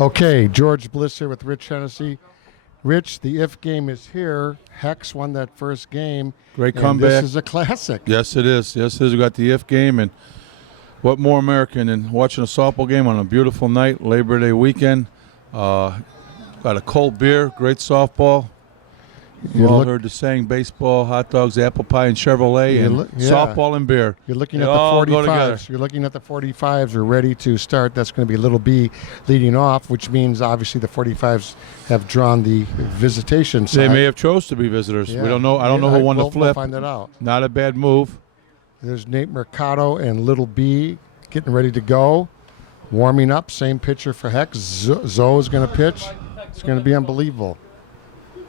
Okay, George Bliss here with Rich Hennessy. Rich, the if game is here. Hexx won that first game. Great and comeback. This is a classic. Yes, it is. Yes, it is. We got the if game, and what more American than watching a softball game on a beautiful night, Labor Day weekend. Got a cold beer, great softball. You all heard the saying, baseball, hot dogs, apple pie, and Chevrolet, and softball and beer. You're looking They at the all go 45s. together. You're looking at the 45s are ready to start. That's going to be Little B leading off, which means obviously the 45s have drawn the visitation side. They may have chose to be visitors. Yeah. We don't know. I don't know who won the flip. We'll find that out. Not a bad move. There's Nate Mercado and Little B getting ready to go. Warming up, same pitcher for Hexx. Zoe's going to pitch. It's going to be unbelievable.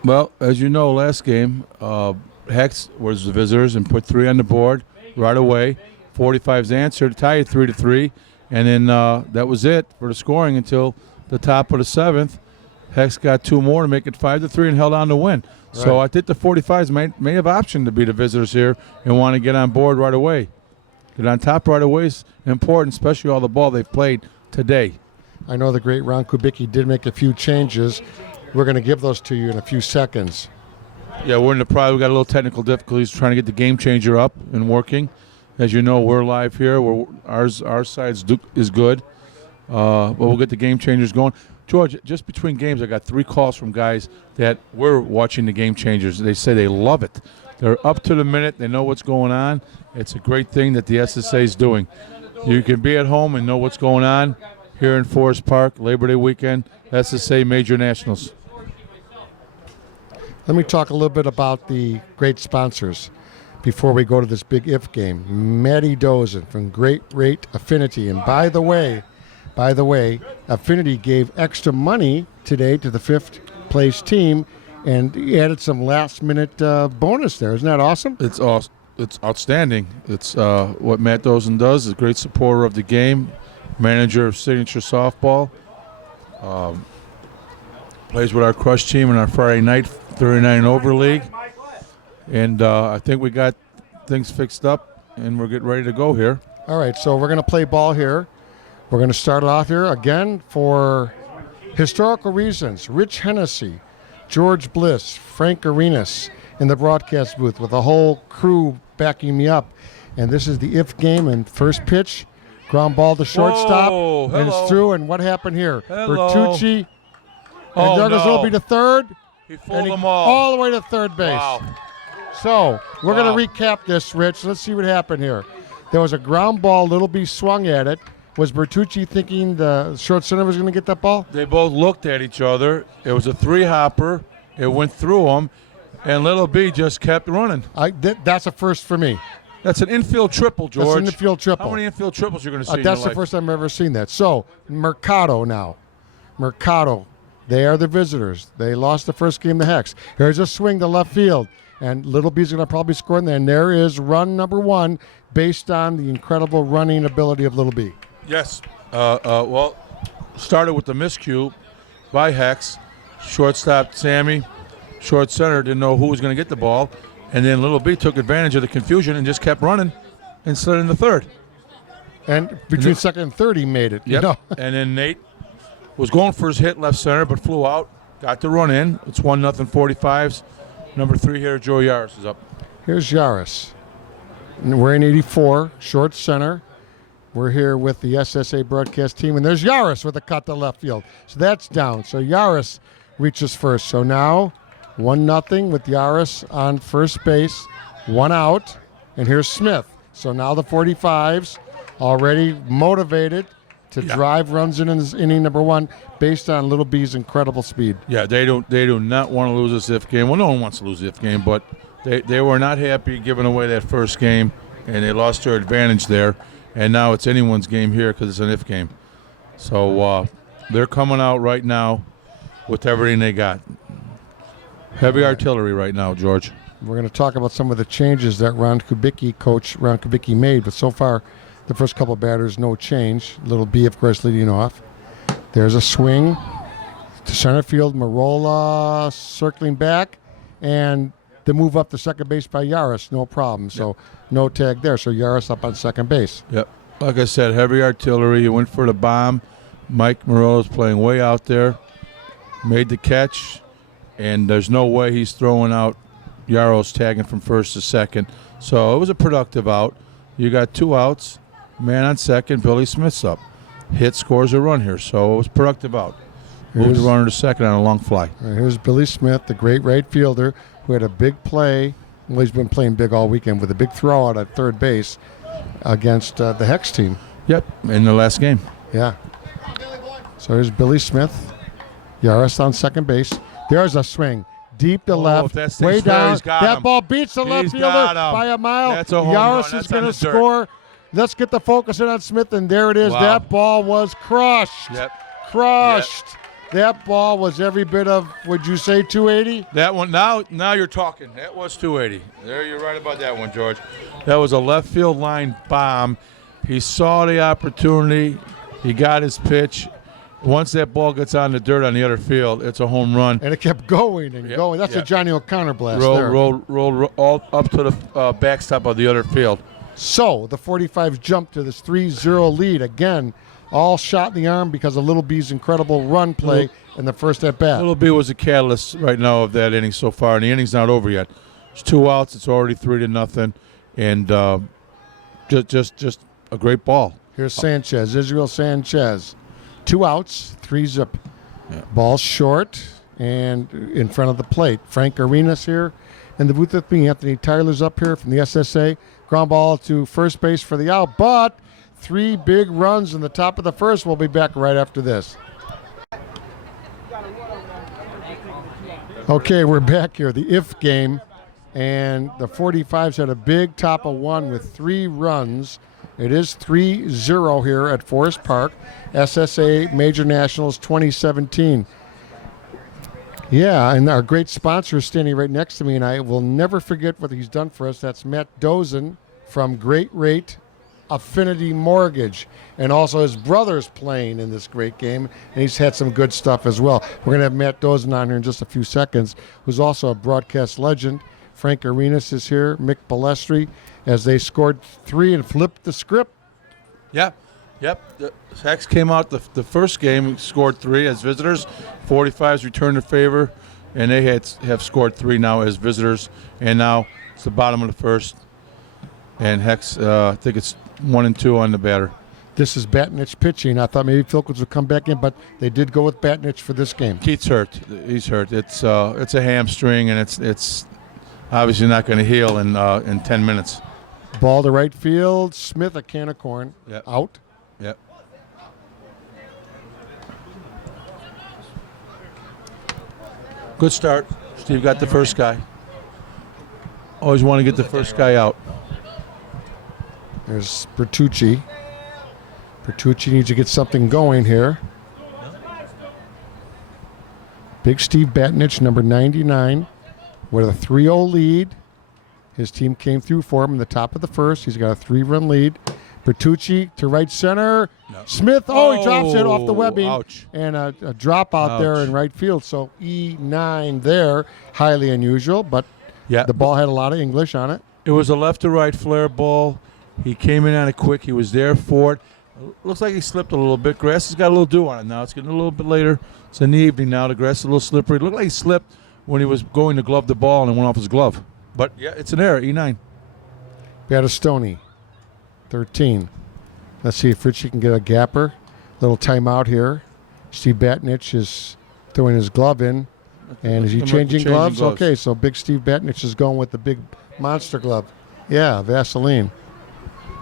Well, as you know, last game, Hexx was the visitors and put 3 on the board right away. 45's answered, tied 3-3, and then that was it for the scoring until the top of the 7th. Hexx got 2 more to make it 5-3 and held on to win. Right. So I think the 45s may have option to be the visitors here and want to get on board right away. Get on top right away is important, especially all the ball they've played today. I know the great Ron Kubicki did make a few changes. We're going to give those to you in a few seconds. Yeah, we're in the we got a little technical difficulties trying to get the game changer up and working. As you know, we're live here. Our side is good, but we'll get the game changers going. George, just between games, I got 3 calls from guys that were watching the game changers. They say they love it. They're up to the minute. They know what's going on. It's a great thing that the SSA is doing. You can be at home and know what's going on here in Forest Park, Labor Day weekend, SSA Major Nationals. Let me talk a little bit about the great sponsors before we go to this big if game. Maddie Dozen from Great Rate Affinity. And by the way, Affinity gave extra money today to the 5th place team and added some last-minute bonus there. Isn't that awesome? It's awesome. It's outstanding. It's what Matt Dozen does. Is a great supporter of the game, manager of Signature Softball. Plays with our Crush team in our Friday night 39 over league. And I think we got things fixed up, and we're getting ready to go here. All right, so we're going to play ball here. We're going to start off here again for historical reasons. Rich Hennessy, George Bliss, Frank Arenas in the broadcast booth with the whole crew backing me up. And this is the if game, and first pitch, ground ball to shortstop, and it's through. And what happened here? Bertucci, and there goes Little B to third. He fooled them all. All the way to third base. Wow. So we're going to recap this, Rich. Let's see what happened here. There was a ground ball. Little B swung at it. Was Bertucci thinking the short center was going to get that ball? They both looked at each other. It was a 3-hopper. It went through them, and Little B just kept running. That's a first for me. That's an infield triple, George. That's an infield triple. How many infield triples are you going to see in That's your the life? first time I've ever seen that. So, Mercado now. Mercado, they are the visitors. They lost the first game to Hexx. Here's a swing to left field, and Little B's going to probably score in there. And there is run number 1 based on the incredible running ability of Little B. Yes. Well, started with the miscue by Hexx. Shortstop Sammy, short center, didn't know who was going to get the ball. And then Little B took advantage of the confusion and just kept running and slid in the third. And between second and third, he made it. Yep. You know? And then Nate was going for his hit left center, but flew out. Got the run in. It's 1-0 45s. Number 3 here, Joe Yaris is up. Here's Yaris. We're in 84, short center. We're here with the SSA broadcast team, and there's Yaris with a cut to left field. So that's down. So Yaris reaches first. So now 1-0 with Yaris on first base, 1 out, and here's Smith. So now the 45s already motivated to drive runs in inning number 1 based on Little B's incredible speed. Yeah, they do not want to lose this if game. Well, no one wants to lose the if game, but they were not happy giving away that first game, and they lost their advantage there. And now it's anyone's game here because it's an if game. So they're coming out right now with everything they got. Heavy artillery right now, George. We're going to talk about some of the changes that Coach Ron Kubicki made, but so far the first couple of batters, no change. Little B, of course, leading off. There's a swing to center field. Marola circling back, and the move up to second base by Yaris, no problem. So no tag there. So Yaris up on second base. Yep. Like I said, heavy artillery. He went for the bomb. Mike Morello's playing way out there. Made the catch, and there's no way he's throwing out Yaros tagging from first to second. So it was a productive out. You got 2 outs, man on second, Billy Smith's up. Hit, scores a run here, so it was productive out. Moved the runner to second on a long fly. Here's Billy Smith, the great right fielder, who had a big play. Well, he's been playing big all weekend with a big throw out at third base against the Hexx team. Yep, in the last game. Yeah. So here's Billy Smith. Yaris on second base. There's a swing. Deep to left, way down. That ball beats the left fielder by a mile. That's a home Yaris run. is going to score. Let's get the focus in on Smith, and there it is. Wow. That ball was crushed. Yep. Crushed. Yep. That ball was every bit of, would you say, 280? That one, now you're talking. That was 280. There, you're right about that one, George. That was a left field line bomb. He saw the opportunity. He got his pitch. Once that ball gets on the dirt on the other field, it's a home run. And it kept going and going. That's a Johnny O'Connor blast there. Roll all up to the backstop of the other field. So the 45s jumped to this 3-0 lead. Again, all shot in the arm because of Little B's incredible run play in the first at-bat. Little B was a catalyst right now of that inning so far, and the inning's not over yet. There's 2 outs. It's already 3-0, and just a great ball. Here's Sanchez, Israel Sanchez. 2 outs, 3-zip. Yeah. Ball short and in front of the plate. Frank Arenas here in the booth with me. Anthony Tyler's up here from the SSA. Ground ball to first base for the out, but 3 big runs in the top of the first. We'll be back right after this. Okay, we're back here. The if game, and the 45s had a big top of 1 with 3 runs. It is 3-0 here at Forest Park, SSA Major Nationals 2017. Yeah, and our great sponsor is standing right next to me, and I will never forget what he's done for us. That's Matt Dozen from Great Rate Affinity Mortgage, and also his brother's playing in this great game, and he's had some good stuff as well. We're going to have Matt Dozen on here in just a few seconds, who's also a broadcast legend. Frank Arenas is here, Mick Balestri, as they scored 3 and flipped the script. Yeah, yep. The Hexx came out the first game, scored 3 as visitors. 45s returned the favor, and they have scored 3 now as visitors. And now it's the bottom of the first, and Hexx, I think it's 1 and 2 on the batter. This is Batnich pitching. I thought maybe Filkins would come back in, but they did go with Batnich for this game. Keith's hurt. He's hurt. It's a hamstring, and it's obviously not going to heal in 10 minutes. Ball to right field. Smith, a can of corn. Yep. Out. Yep. Good start. Steve got the first guy. Always want to get the first guy out. There's Bertucci. Bertucci needs to get something going here. Big Steve Batnich, number 99, with a 3-0 lead. His team came through for him in the top of the first. He's got a 3-run lead. Bertucci to right center. No. Smith, he drops it off the webbing. Ouch. And a drop out there in right field. So E9 there, highly unusual, but the ball had a lot of English on it. It was a left to right flare ball. He came in on it quick. He was there for it. Looks like he slipped a little bit. Grass has got a little dew on it now. It's getting a little bit later. It's in the evening now. The grass is a little slippery. It looked like he slipped when he was going to glove the ball and it went off his glove. But, yeah, it's an error, E9. Battistoni, 13. Let's see if Richie can get a gapper. Little timeout here. Steve Batnich is throwing his glove in. And is he changing gloves? Okay, so Big Steve Batnich is going with the big monster glove. Yeah, Vaseline.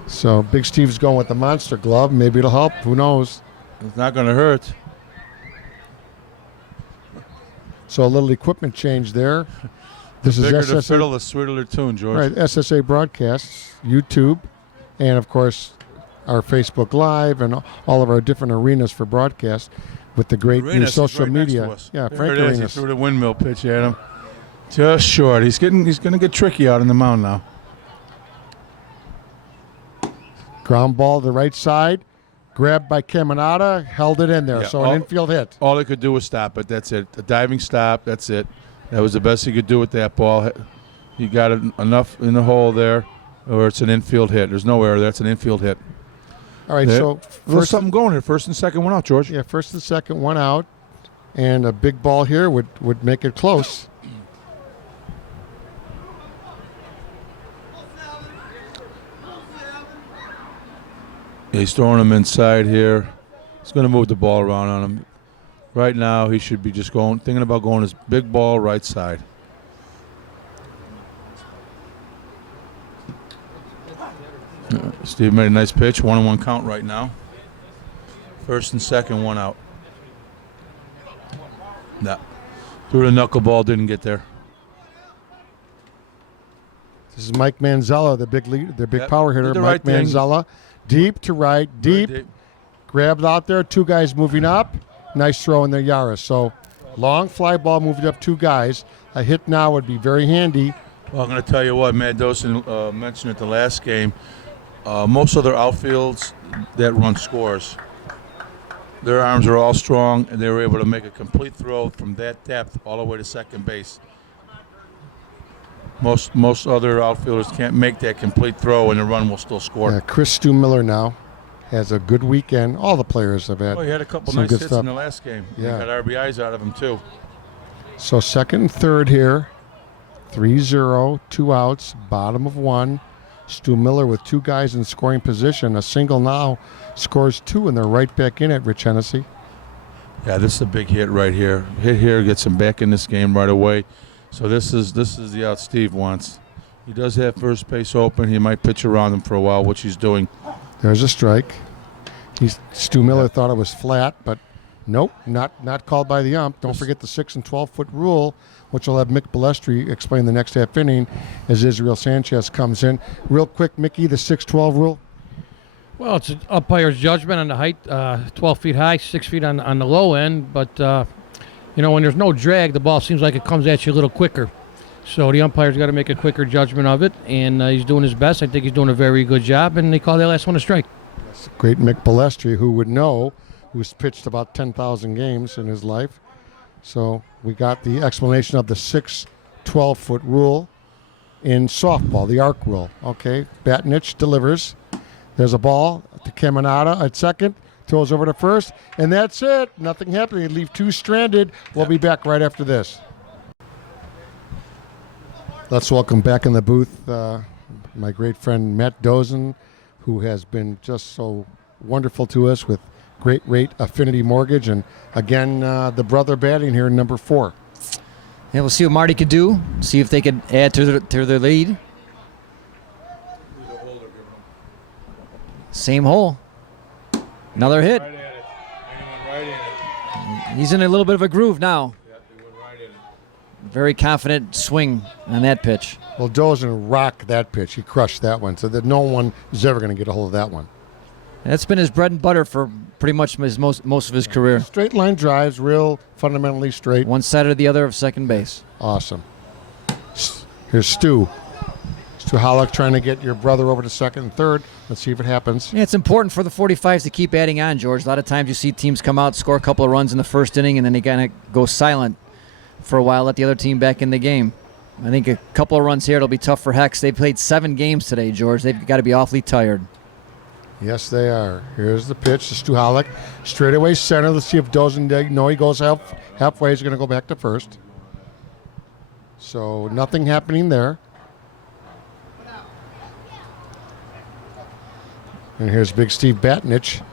So Big Steve's going with the monster glove. Maybe it'll help. Who knows? It's not going to hurt. So a little equipment change there. This is SSA. The fiddle, the sweeter the tune, George. Right, SSA broadcasts, YouTube, and of course our Facebook Live and all of our different arenas for broadcast with the great new social media. Yeah, Frank Arenas. He threw the windmill pitch at him. Just short. He's going to get tricky out on the mound now. Ground ball to the right side. Grabbed by Caminata, held it in there. So an infield hit. All he could do was stop it. That's it. A diving stop. That's it. That was the best he could do with that ball. He got enough in the hole there, or it's an infield hit. There's no error. That's an infield hit. All right, so there's something going here. First and second one out, George. Yeah, first and second one out, and a big ball here would make it close. He's throwing him inside here. He's going to move the ball around on him. Right now, he should be just thinking about going his big ball right side. Steve made a nice pitch. 1-1 count right now. First and second, one out. Nah. Threw the knuckleball, didn't get there. This is Mike Manzella, the big power hitter. The Mike right thing. Manzella, deep to right, deep. Grabbed out there, two guys moving up. Nice throw in there, Yaris. So long fly ball moving up two guys. A hit now would be very handy. Well, I'm going to tell you what, Matt Dosen mentioned at the last game. Most other outfields that run scores, their arms are all strong, and they were able to make a complete throw from that depth all the way to second base. Most other outfielders can't make that complete throw, and the run will still score. Chris Stu Miller now has a good weekend. All the players have had. Oh, he had a couple some nice good hits stuff in the last game. Yeah. He got RBIs out of him, too. So second and third here. 3-0, 2 outs, bottom of one. Stu Miller with two guys in scoring position. A single now scores two, and they're right back in it, Rich Hennessy. Yeah, this is a big hit right here. Hit here gets him back in this game right away. So this is the out Steve wants. He does have first base open. He might pitch around him for a while, which he's doing. There's a strike. Stu Miller thought it was flat, but nope, not called by the ump. Don't forget the 6 and 12-foot rule, which will have Mick Balestri explain the next half inning as Israel Sanchez comes in. Real quick, Mickey, the 6-12 rule. Well, it's an umpire's judgment on the height, 12 feet high, 6 feet on the low end. But, when there's no drag, the ball seems like it comes at you a little quicker. So the umpire's got to make a quicker judgment of it, and he's doing his best. I think he's doing a very good job, and they call that last one a strike. That's great Mick Balestri, who would know, who's pitched about 10,000 games in his life. So we got the explanation of the 6 12-foot rule in softball, the arc rule. Okay, Batnich delivers. There's a ball to Caminata at second. Throws over to first, and that's it. Nothing happening. They leave two stranded. We'll be back right after this. Let's welcome back in the booth my great friend Matt Dosen, who has been just so wonderful to us with Great Rate Affinity Mortgage. And again, the brother batting here in number 4. Yeah, we'll see what Marty could do. See if they could add to their lead. Same hole. Another hit. Right at it. Right in it. He's in a little bit of a groove now. Yeah, they went right in it. Very confident swing on that pitch. Well, Dosen rocked that pitch. He crushed that one, so that no one is ever going to get a hold of that one. That's been his bread and butter for pretty much most of his career. Straight line drives, real fundamentally straight. One side or the other of second base. Awesome. Here's Stu. Stu Hollick trying to get your brother over to second and third. Let's see if it happens. Yeah, it's important for the 45s to keep adding on, George. A lot of times you see teams come out, score a couple of runs in the first inning, and then they kind of go silent for a while, let the other team back in the game. I think a couple of runs here, it'll be tough for Hexx. They've played 7 games today, George. They've got to be awfully tired. Yes, they are. Here's the pitch to Stu Hollick. Straightaway center. Let's see if Dosen, he goes halfway. He's going to go back to first. So nothing happening there. And here's Big Steve Batnich,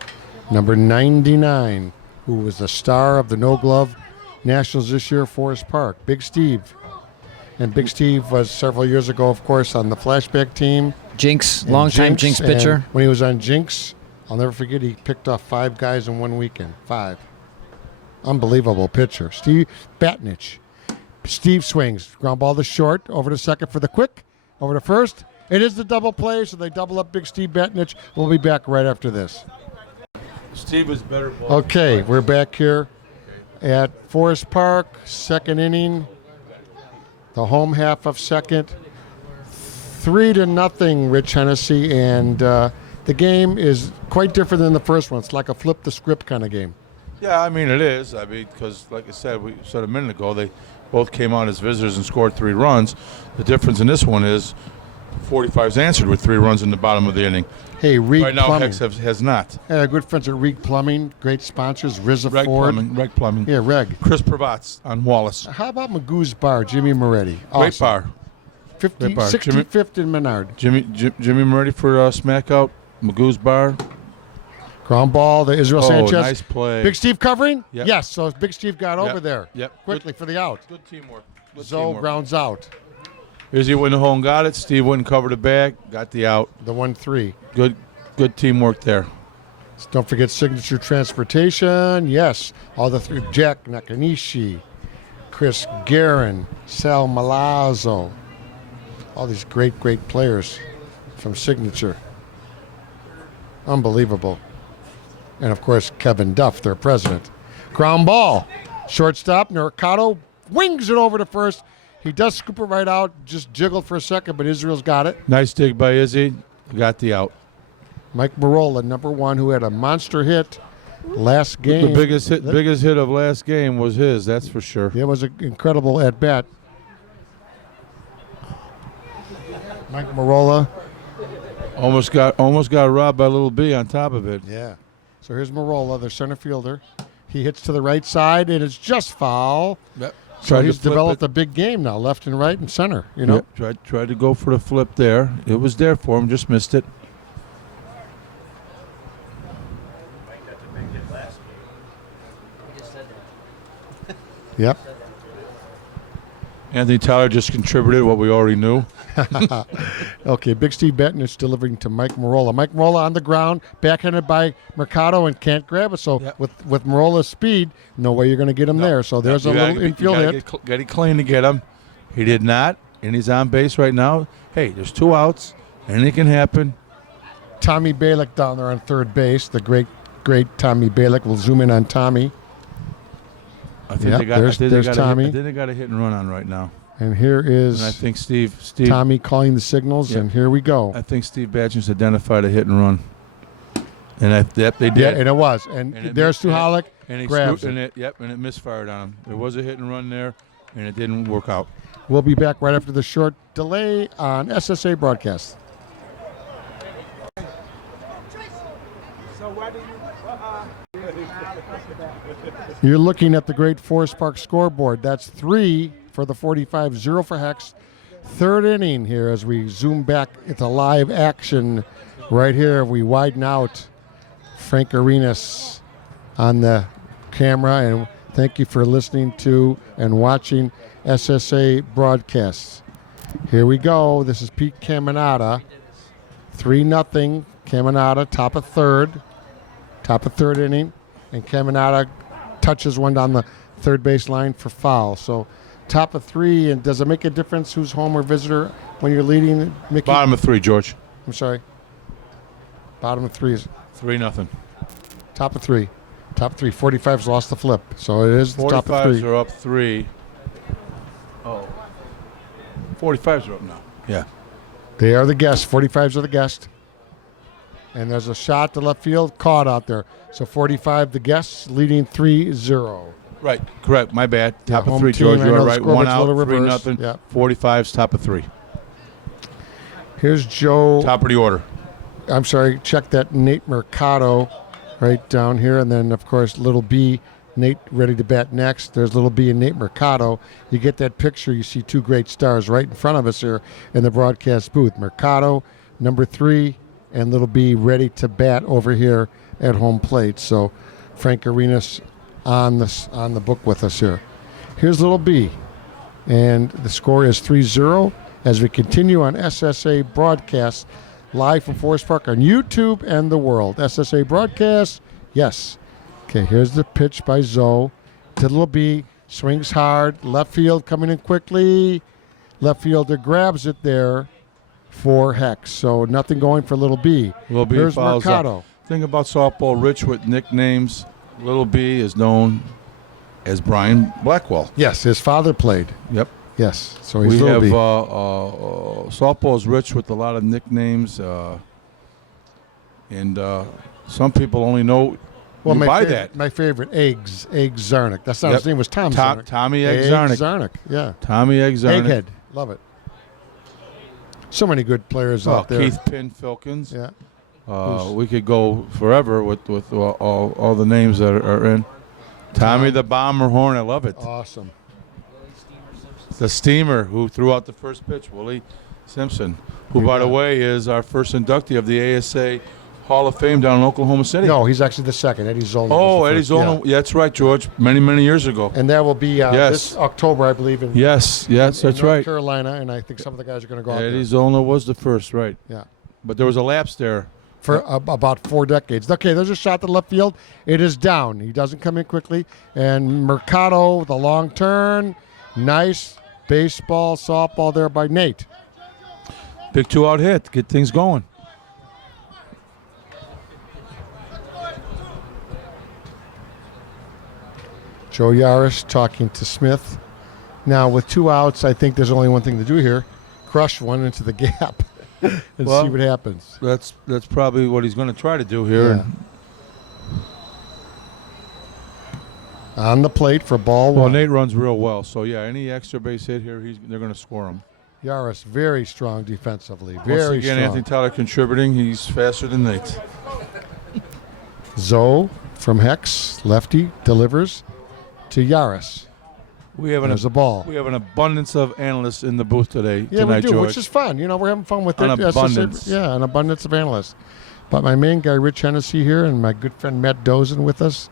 number 99, who was the star of the No Glove Nationals this year, Forest Park. Big Steve. And Big Steve was several years ago, of course, on the flashback team. Jinx, long-time Jinx pitcher. And when he was on Jinx, I'll never forget, he picked off 5 guys in one weekend. 5. Unbelievable pitcher. Steve Batnich. Steve swings. Ground ball to short. Over to second for the quick. Over to first. It is the double play, so they double up Big Steve Batnich. We'll be back right after this. Steve is better. Okay, we're back here at Forest Park, second inning. The home half of second. 3-0, Rich Hennessy, and the game is quite different than the first one. It's like a flip the script kind of game. Yeah, I mean, it is. I mean, because like I said, we said a minute ago, they both came out as visitors and scored 3 runs. The difference in this one is 45's answered with 3 runs in the bottom of the inning. Hey, Reed Right now, Plumbing. Hexx has not. Good friends at Reg Plumbing, great sponsors. Rizza Reg Ford. Plumbing. Yeah, Reg. Chris Pravatz on Wallace. How about Magoo's Bar, Jimmy Moretti? Great Awesome. bar. 65th in Menard. Jimmy Moretti for smack out. Magoo's Bar. Ground ball, the Israel Sanchez. Nice play. Big Steve covering? Yep. Yes, so Big Steve got over there quickly Good, for the out. good teamwork. Zoe grounds out. Izzy went home, got it. Steve went and covered the bag, got the out. The 1-3. Good teamwork there. Don't forget Signature Transportation. Yes, all the 3. Jack Nakanishi, Chris Guerin, Sal Malazzo. All these great players from Signature. Unbelievable. And, of course, Kevin Duff, their president. Ground ball. Shortstop, Mercado wings it over to first. He does scoop it right out, just jiggled for a second, but Israel's got it. Nice dig by Izzy. Got the out. Mike Marola, number 1, who had a monster hit last game. The biggest hit of last game was his, that's for sure. It was an incredible at-bat. Mike Marola. Almost got robbed by Little B on top of it. Yeah. So here's Marola, their center fielder. He hits to the right side, and it's just foul. Yep. So he's developed a big game now, left and right and center, you know. Yep. Tried to go for the flip there. It was there for him, just missed it. Yep. Anthony Tyler just contributed what we already knew. Okay, Big Steve Benton is delivering to Mike Marola. Mike Marola on the ground, backhanded by Mercado and can't grab it. So with Marola's speed, no way you're going to get him there. So there's a little infield hit. Got it clean to get him. He did not, and he's on base right now. Hey, there's 2 outs. Anything can happen. Tommy Balick down there on third base. The great Tommy Balick. We'll zoom in on Tommy. I think there's Tommy. I think they got a hit and run on right now. And here is I think Steve Tommy calling the signals, and here we go. I think Steve Badgins identified a hit and run. And they did. Yeah, and it was. And there's Tuhalik. And he grabs and it misfired on him. There was a hit and run there, and it didn't work out. We'll be back right after the short delay on SSA broadcast. You're looking at the Great Forest Park scoreboard. That's 3 for the 45, 0 for Hexx. Third inning here as we zoom back. It's a live action right here. We widen out Frank Arenas on the camera. And thank you for listening to and watching SSA broadcasts. Here we go. This is Pete Caminata. 3-0. Caminata, top of third inning. And Caminata touches one down the third base line for foul. So top of 3, and does it make a difference who's home or visitor when you're leading, Mickey? Bottom of 3, George. I'm sorry. Bottom of 3 is 3-0. top of 3. Top of 3. 45's lost the flip, so it is the top of 3. 45s are up 3. Oh. 45s are up now. Yeah. They are the guests. 45s are the guest. And there's a shot to left field, caught out there. So 45, the guests, leading 3-0. Right, correct. My bad. Top of home 3, team. George. I You know are the right. scoreboard's 1 a out, little 3-0. Yeah. 45's top of 3. Here's Joe. Top of the order. I'm sorry, check that Nate Mercado right down here. And then, of course, Little B, Nate ready to bat next. There's Little B and Nate Mercado. You get that picture, you see 2 great stars right in front of us here in the broadcast booth. Mercado, number 3, and Little B ready to bat over here at home plate. So Frank Arenas on the book with us here. Here's Little B, and the score is 3-0 as we continue on SSA broadcast live from Forest Park on YouTube and the world. SSA broadcast, yes. Okay, here's the pitch by Zoe to Little B, swings hard, left field coming in quickly. Left fielder grabs it there for Hexx. So nothing going for Little B. Little B Here's fouls Mercado. up. Thing about softball, rich with nicknames. Little B is known as Brian Blackwell. Yes, his father played. Yep. Yes, so he's We Little have B. softball is rich with a lot of nicknames, and some people only know that. My favorite, Eggs Zarnick. That's not his name. Was Tom Zarnick. Tommy Egg Zarnick. Zarnick, yeah. Tommy Egg Zarnick. Egghead, love it. So many good players out there. Keith Pin Filkins. Yeah. We could go forever with all the names that are in. Tommy the Bomber Horn, I love it. Awesome. The Steamer, who threw out the first pitch, Willie Simpson, who, by the way, is our first inductee of the ASA Hall of Fame down in Oklahoma City. No, he's actually the second. Eddie Zollner. Oh, Eddie Zollner. Yeah, that's right, George. Many, many years ago. And that will be this October, I believe. Yes, that's North right. Carolina, and I think some of the guys are going to go out Eddie there. Zollner was the first, right. Yeah. But there was a lapse there. For about 4 decades. Okay, there's a shot to left field. It is down. He doesn't come in quickly. And Mercado, the long turn. Nice baseball, softball there by Nate. Big 2-out hit. Get things going. Joe Yaris talking to Smith. Now, with 2 outs, I think there's only one thing to do here. Crush one into the gap and see what happens. That's probably what he's going to try to do here. Yeah. On the plate for ball Well, one. Nate runs real well. So, yeah, any extra base hit here, they're going to score him. Yaris very strong defensively. Once Very again, strong. Anthony Tyler contributing. He's faster than Nate. Zoe from Hexx, lefty, delivers to Yaris. There's a ball. We have an abundance of analysts in the booth tonight, we do, George. which is fun. You know, we're having fun with An it. abundance. Yeah, an abundance of analysts. But my main guy, Rich Hennessy here, and my good friend Matt Dozen with us.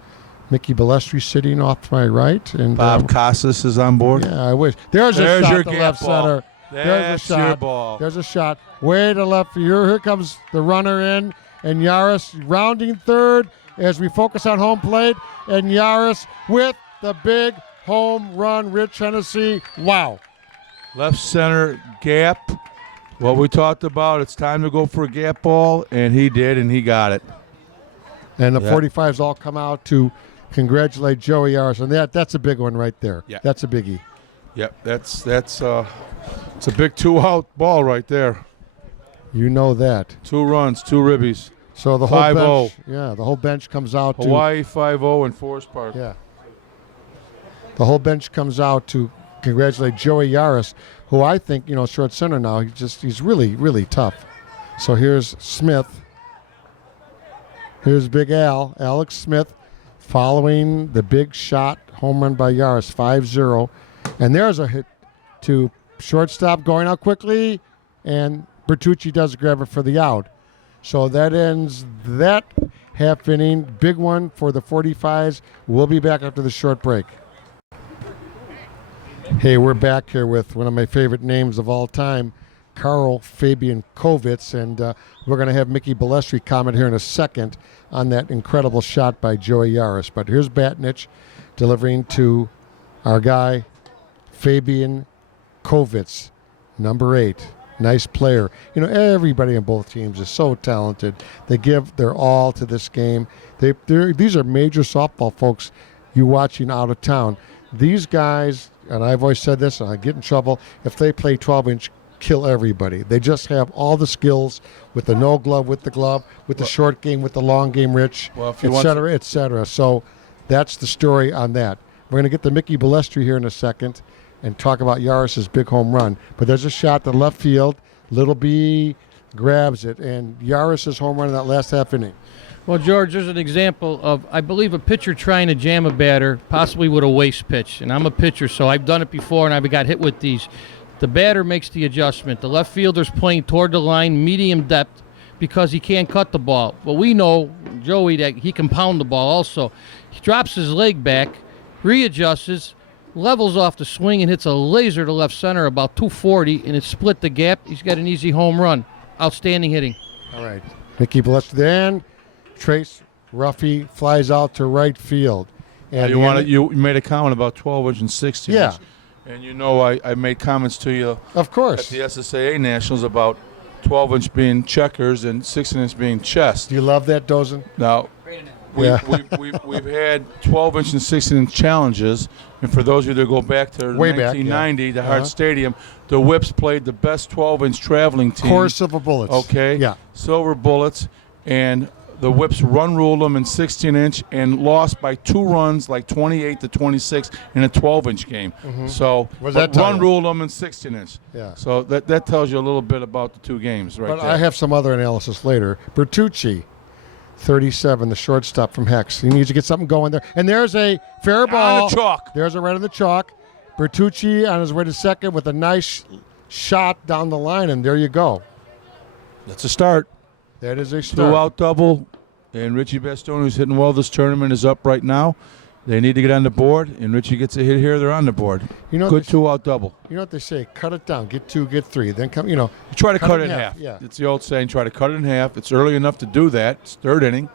Mickey Balestri sitting off to my right. And Bob Casas is on board. Yeah, I wish. There's a shot your to gap left ball. center. There's a shot. Your ball. There's a shot. Way to left. Here comes the runner in. And Yaris rounding third as we focus on home plate. And Yaris with the big home run. Rich Hennessy. Wow. Left center gap. What we talked about, it's time to go for a gap ball, and he did, and he got it. And the 45s all come out to congratulate Joey Yaris. And that's a big one right there. Yeah. That's a biggie. Yep, it's a big 2-out ball right there. You know that. 2 runs, 2 ribbies. So the whole 5-0. bench, the whole bench comes out to Hawaii 5-0 in Forest Park. Yeah. The whole bench comes out to congratulate Joey Yaris, who I think, short center now. He's really, really tough. So here's Smith. Here's Big Al, Alex Smith, following the big shot home run by Yaris, 5-0. And there's a hit to shortstop going out quickly, and Bertucci does grab it for the out. So that ends that half inning. Big one for the 45s. We'll be back after the short break. Hey, we're back here with one of my favorite names of all time, Carl Fabian Kovitz, and we're going to have Mickey Balestri comment here in a second on that incredible shot by Joey Yaris. But here's Batnich delivering to our guy, Fabian Kovitz, number 8. Nice player. Everybody on both teams is so talented. They give their all to this game. These are major softball folks you watching out of town. These guys, and I've always said this, and I get in trouble, if they play 12-inch, kill everybody. They just have all the skills with the no glove, with the glove, with the short game, with the long game, Rich, et cetera, et cetera. So that's the story on that. We're going to get to Mickey Balestri here in a second and talk about Yaris's big home run. But there's a shot to left field. Little B grabs it, and Yaris's home run in that last half inning. Well, George, there's an example of, I believe, a pitcher trying to jam a batter, possibly with a waste pitch. And I'm a pitcher, so I've done it before, and I've got hit with these. The batter makes the adjustment. The left fielder's playing toward the line, medium depth, because he can't cut the ball. But we know, Joey, that he can pound the ball also. He drops his leg back, readjusts, levels off the swing, and hits a laser to left center about 240, and it split the gap. He's got an easy home run. Outstanding hitting. All right. Mickey Balestri then. Trace Ruffy flies out to right field. And you made a comment about 12-inch and 16-inch. Yeah. And I made comments to you of course at the SSAA Nationals about 12-inch being checkers and 16-inch being chest. Do you love that, Dozen? Now, we've had 12-inch and 16-inch challenges, and for those of you that go back to 1990, the Hart Stadium, the Whips played the best 12-inch traveling team. Core Silver Bullets. Okay. Yeah. Silver Bullets, and the Whips run ruled them in 16-inch and lost by 2 runs, like 28-26 in a 12-inch game. So Was but that run tight? ruled them in 16-inch. Yeah. So that tells you a little bit about the 2 games right But there. I have some other analysis later. Bertucci, 37, the shortstop from Hexx. He needs to get something going there. And there's a fair ball. On the chalk. There's a right on the chalk. Bertucci on his way to second with a nice shot down the line, and there you go. That's a start. That is a start. 2-out double, and Richie Bastoni, who's hitting well this tournament, is up right now. They need to get on the board, and Richie gets a hit here. They're on the board. You know, Good 2-out double. You know what they say? Cut it down. Get 2, get 3. Then come, you know. You try to cut it in half, half. yeah. It's the old saying, try to cut it in half. It's early enough to do that. It's 3rd inning.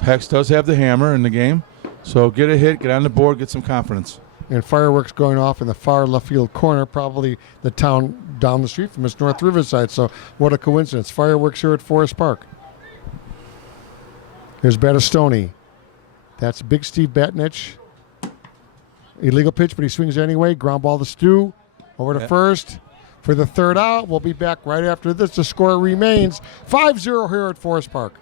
Hexx does have the hammer in the game. So get a hit, get on the board, get some confidence. And fireworks going off in the far left field corner, probably the town down the street from us, North Riverside. So what a coincidence. Fireworks here at Forest Park. Here's Battistoni. That's Big Steve Batnich. Illegal pitch, but he swings anyway. Ground ball to Stu. Over to first for the 3rd out. We'll be back right after this. The score remains 5-0 here at Forest Park.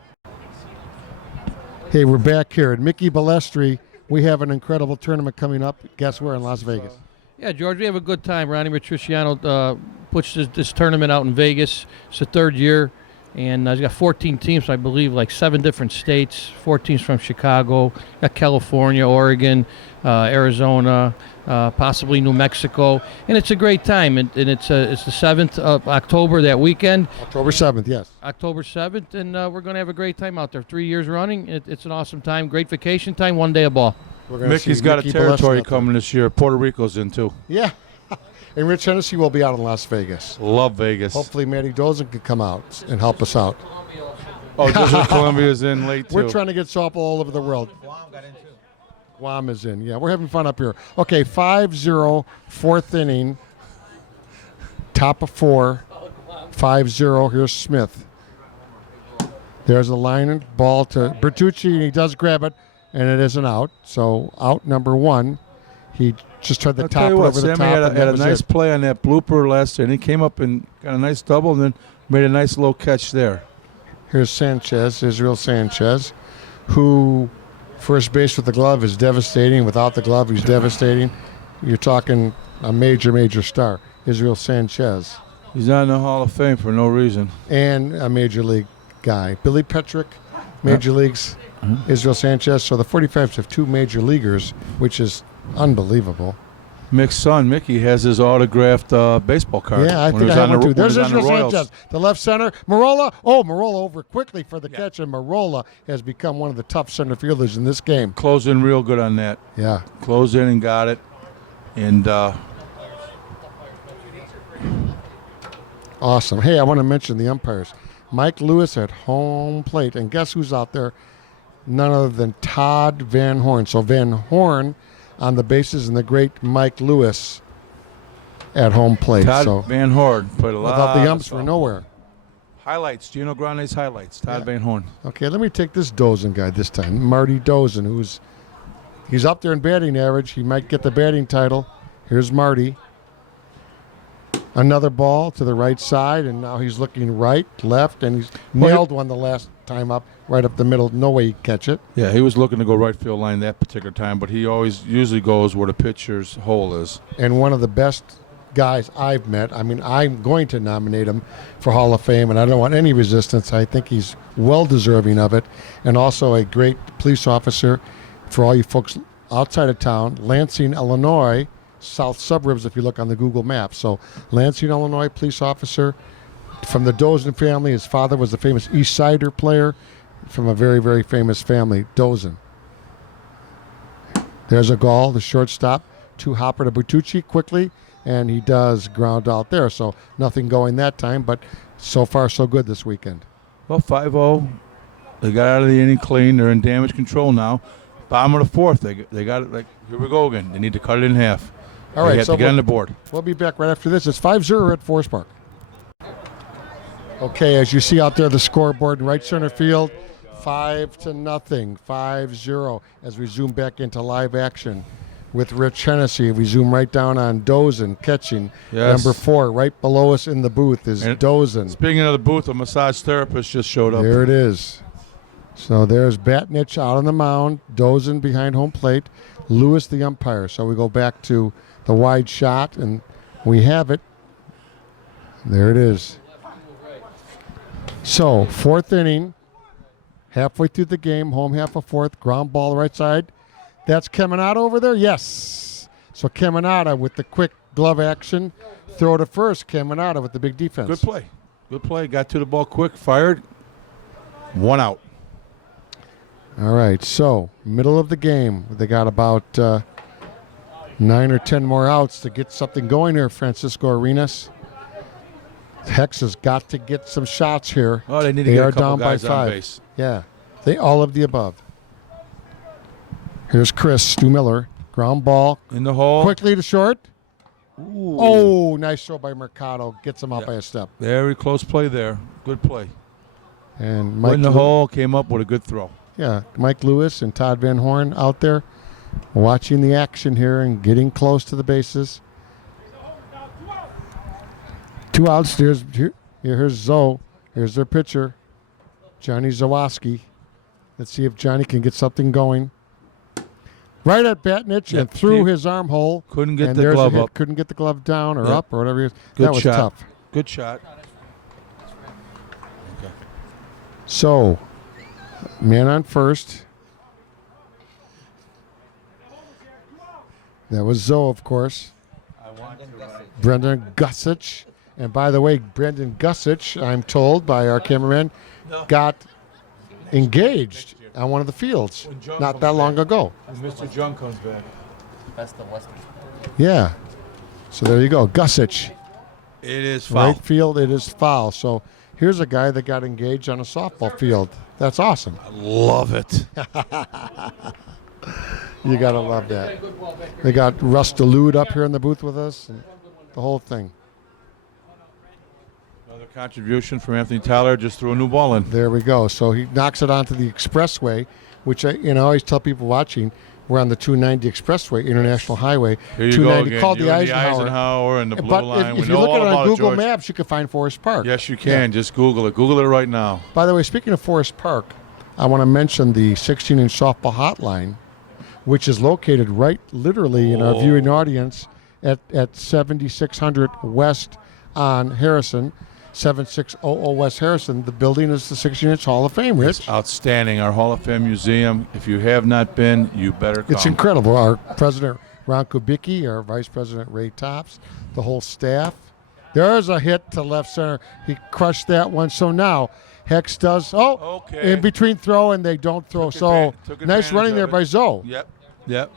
Hey, we're back here at Mickey Balestri. We have an incredible tournament coming up. Guess where? In Las Vegas. Yeah, George, we have a good time. Ronnie Matriciano puts this tournament out in Vegas. It's the 3rd year, and he's got 14 teams, I believe, like 7 different states. 4 teams from Chicago, got California, Oregon, Arizona, possibly New Mexico, and it's a great time. And it's the 7th of October that weekend. October 7th, yes. October 7th, and we're going to have a great time out there. 3 years running. It's an awesome time. Great vacation time, 1 day of ball. We're gonna Mickey's see got Mickey a territory Balestri out there. coming this year. Puerto Rico's in, too. Yeah. And Rich Hennessy will be out in Las Vegas. Love Vegas. Hopefully Matty Dozen could come out and help us out. Oh, District of Columbia's in late, too. We're trying to get softball all over the world. Guam is in. Yeah, we're having fun up here. Okay, 5-0, 4th inning. Top of 4. 5-0. Here's Smith. There's a line ball to Bertucci, and he does grab it, and it is an out. So out number 1. He just tried to I'll top tell it you what, over the Sammy top. had and that a was nice it. play on that blooper last year, and he came up and got a nice double and then made a nice little catch there. Here's Sanchez, Israel Sanchez, who first base with the glove is devastating. Without the glove, he's devastating. You're talking a major, major star, Israel Sanchez, He's not in the Hall of Fame for no reason. and a major league guy. Billy Petrick, major leagues, Israel Sanchez. So the 45s have 2 major leaguers, which is unbelievable. Mick's son, Mickey, has his autographed baseball card. Yeah, I when he think was I on have one the- too. when he There's was on the Israel Royals. Sanchez, the left center. Marola. Oh, Marola over quickly for the catch, and Marola has become one of the tough center fielders in this game. Closed in real good on that. Yeah. Closed in and got it. And Awesome. Hey, I want to mention the umpires. Mike Lewis at home plate. And guess who's out there? None other than Todd Van Horn. So Van Horn on the bases and the great Mike Lewis at home plate. Todd so Van Horn played a lot. without the of umps, we're softball. nowhere. Highlights. Gino Grande's highlights. Todd Yeah. Van Horn. Okay, let me take this Dozen guy this time. Marty Dozen, he's up there in batting average. He might get the batting title. Here's Marty. Another ball to the right side, and now he's looking right, left, and he's nailed one the last time up, right up the middle. No way he'd catch it. Yeah, he was looking to go right field line that particular time, but he usually goes where the pitcher's hole is. And one of the best guys I've met. I mean, I'm going to nominate him for Hall of Fame, and I don't want any resistance. I think he's well deserving of it, and also a great police officer for all you folks outside of town, Lansing, Illinois, south suburbs if you look on the Google Maps. So Lansing, Illinois, police officer from the Dozen family. His father was a famous East Sider player from a very, very famous family, Dozen. There's a goal, the shortstop, to Hopper to Bertucci quickly, and he does ground out there. So nothing going that time, but so far so good this weekend. Well, 5-0. They got out of the inning clean. They're in damage control now. Bottom of the 4th. They got it. Like, here we go again. They need to cut it in half. All They right, have so to get on the board. we'll be back right after this. It's 5-0 at Forest Park. Okay, as you see out there, the scoreboard in right center field, 5-0, 5-0. As we zoom back into live action with Rich Hennessy, we zoom right down on Dozen catching. Yes. Number 4, right below us in the booth is And- Dozen. Speaking of the booth, a massage therapist just showed up. There it is. So there's Batnich out on the mound, dozing behind home plate. Lewis, the umpire. So we go back to the wide shot, and we have it. There it is. So, fourth inning, halfway through the game, home half of fourth, ground ball right side. That's Caminada over there? Yes. So Caminada with the quick glove action. Throw to first, Caminada with the big defense. Good play. Good play. Got to the ball quick, fired. 1 out. All right, so middle of the game. They got about 9 or 10 more outs to get something going here, Francisco Arenas. Hexx has got to get some shots here. Oh, they need to get a couple down guys by on 5. base. Yeah, they all of the above. Here's Chris, Stu Miller. Ground ball. In the hole. Quickly to short. Ooh. Oh, nice throw by Mercado. Gets him out by a step. Very close play there. Good play. And Mike In the Lew- hole, came up with a good throw. Yeah, Mike Lewis and Todd Van Horn out there watching the action here and getting close to the bases. 2 outs. Here's Zoe. Here's their pitcher, Johnny Zawoski. Let's see if Johnny can get something going. Right at Batnich and through his armhole. Couldn't get and the there's a glove hit. up. Couldn't get the glove down or Yep. up or whatever it is. Good That was shot. tough. Good shot. So, man on first. That was Zoe, of course. Brendan Gussich. And by the way, Brendan Gussich, I'm told by our cameraman, got engaged on one of the fields not that long ago. Mr. Jung comes back. That's the Western. Yeah. So there you go. Gussich. It is foul. Right field, it is foul. So here's a guy that got engaged on a softball field. That's awesome. I love it. You got to love that. They got Russ DeLude up here in the booth with us and the whole thing. Another contribution from Anthony Tyler. Just threw a new ball in. There we go. So he knocks it onto the expressway, which I always tell people watching, we're on the 290 expressway, International Highway. Here you 290 go again. called You the and Eisenhower. and the blue But line. if We you know look all at it about on Google George. Maps, you can find Forest Park. Yes, you can. Just Google it. Google it right now. By the way, speaking of Forest Park, I want to mention the 16-inch softball hotline, which is located right literally in our viewing audience at 7600 West on Harrison, 7600 West Harrison. The building is the 16-inch Hall of Fame, Rich. Outstanding. Our Hall of Fame museum. If you have not been, you better come. It's incredible. Our president, Ron Kubicki, our vice president, Ray Tops, the whole staff. There's a hit to left center. He crushed that one. So now Hexx does, Okay. in between throw, and they don't throw. Took So nice advantage running of there it. by Zoe. Yep.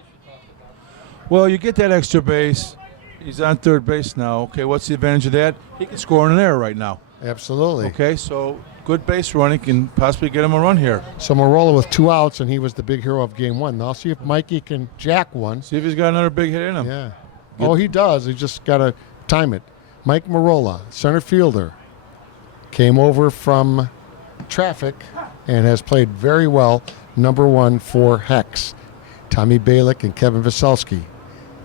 Well, you get that extra base. He's on third base now. Okay, what's the advantage of that? He can score in an error right now. Absolutely. Okay, so good base running can possibly get him a run here. So Marola with 2 outs, and he was the big hero of game 1. Now see if Mikey can jack one. See if he's got another big hit in him. Yeah. Oh, he does. He just got to time it. Mike Marola, center fielder, came over from traffic and has played very well. Number 1 for Hexx. Tommy Balick and Kevin Veselski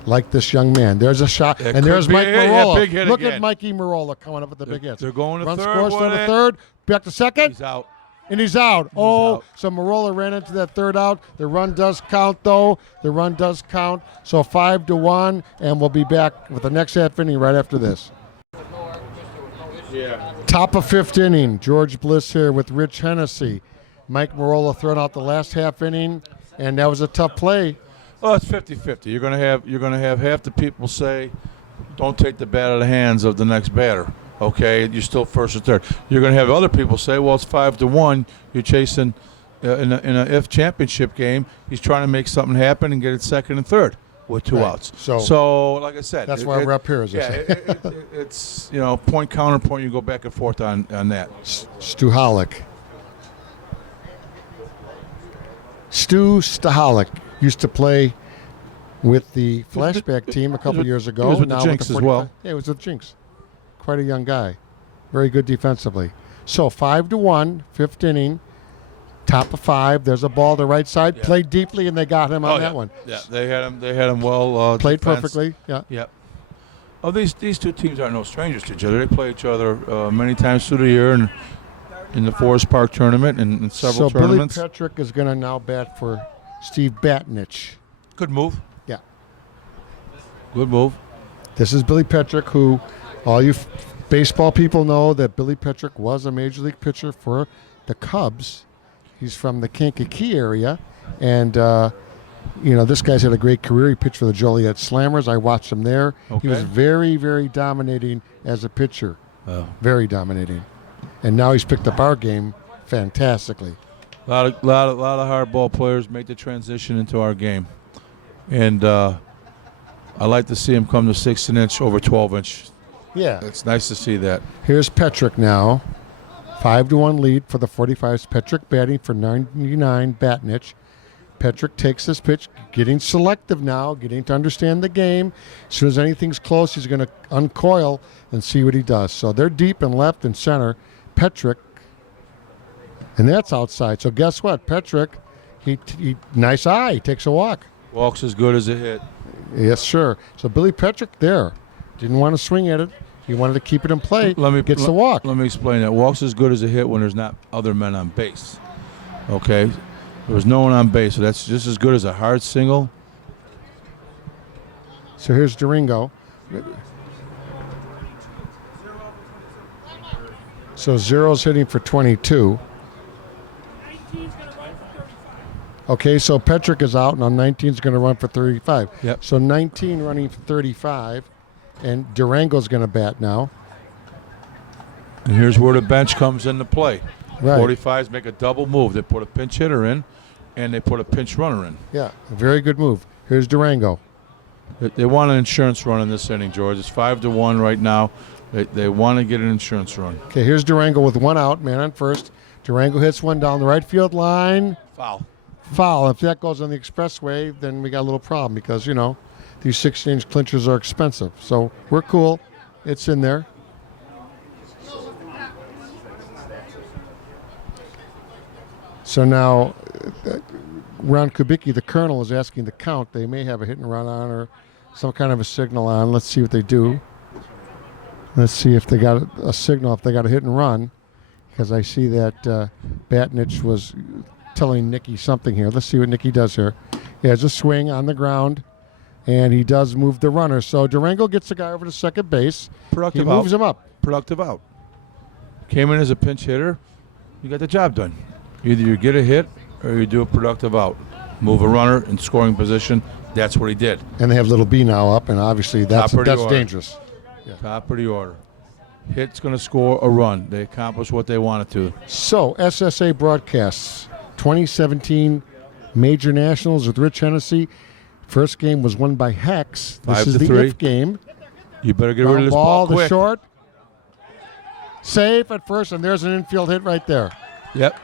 like this young man. There's a shot, It and there's could be Mike a Marola. big hit Look again. at Mikey Marola coming up with the big hits. They're going to Run third scores with down to it. third. Back to second. He's out. And he's out. out. So Marola ran into that third out. The run does count, though. The run does count. So 5-1, and we'll be back with the next half inning right after this. Yeah. Top of 5th inning. George Bliss here with Rich Hennessy. Mike Marola throwing out the last half inning, and that was a tough play. Oh, it's 50-50. You're gonna have half the people say, "Don't take the bat out of the hands of the next batter." Okay, you're still first or third. You're gonna have other people say, "Well, it's 5-1. You're chasing in a if championship game. He's trying to make something happen and get it second and third with 2 Right. outs." So like I said, that's why we're up here, as I say. it's point counterpoint. You go back and forth on that. Stu Holick. Stu Staholic used to play with the flashback team a couple years ago. He was with the now Jinx as 45 well. Yeah, he was with Jinx. Quite a young guy. Very good defensively. So 5-1, 5th inning. Top of 5. There's a ball to the right side. Yeah. Played deeply, and they got him on that one. Yeah, they had him well. Played defense. perfectly. Yeah. Yep. Oh, these two teams are no strangers to each other. They play each other many times through the year, and in the Forest Park tournament and in several so tournaments. Billy Petrick is going to now bat for Steve Batnich. Good move. Yeah. Good move. This is Billy Petrick, who all you baseball people know that Billy Petrick was a major league pitcher for the Cubs. He's from the Kankakee area, and this guy's had a great career. He pitched for the Joliet Slammers. I watched him there. Okay. He was very, very dominating as a pitcher. Oh. Very dominating. And now he's picked up our game fantastically. A lot of hard ball players make the transition into our game, and I like to see him come to 16-inch over 12-inch. Yeah. It's nice to see that. Here's Petrick now. 5-1 lead for the 45s. Petrick batting for 99. Batnich. Petrick takes this pitch, getting selective now, getting to understand the game. As soon as anything's close, he's going to uncoil and see what he does. So they're deep in left and center. Petrick, and that's outside. So guess what? Petrick, he nice eye. He takes a walk. Walks as good as a hit. Yes, sure. So Billy Petrick there didn't want to swing at it. He wanted to keep it in play. Gets the walk. Let me explain that. Walks as good as a hit when there's not other men on base. Okay? There was no one on base, so that's just as good as a hard single. So here's Durango. So Zero's hitting for 22. Okay, so Petrick is out, and 19 is going to run for 35. Yep. So 19 running for 35, and Durango's going to bat now. And here's where the bench comes into play. Right. 45s make a double move. They put a pinch hitter in, and they put a pinch runner in. Yeah, a very good move. Here's Durango. They want an insurance run in this inning, George. It's 5-1 right now. They want to get an insurance run. Okay, here's Durango with one out, man on first. Durango hits one down the right field line. Foul. If that goes on the expressway, then we got a little problem because, these 16-inch clinchers are expensive. So we're cool. It's in there. So now, Ron Kubicki, the colonel, is asking the count. They may have a hit and run on or some kind of a signal on. Let's see what they do. Let's see if they got a signal, if they got a hit and run, because I see that Batnich was telling Nicky something here. Let's see what Nicky does here. He has a swing on the ground, and he does move the runner. So Durango gets the guy over to second base. Productive He moves him up. Productive out. Came in as a pinch hitter. You got the job done. Either you get a hit or you do a productive out. Move a runner in scoring position. That's what he did. And they have little B now up, and obviously that's dangerous. Yeah. Top of the order. Hit's going to score a run. They accomplished what they wanted to. So SSA broadcasts 2017 Major Nationals with Rich Hennessy. First game was won by Hexx. This is the 5-3. if game. You better get rid of this ball ball quick. The short. Safe at first, and there's an infield hit right there. Yep.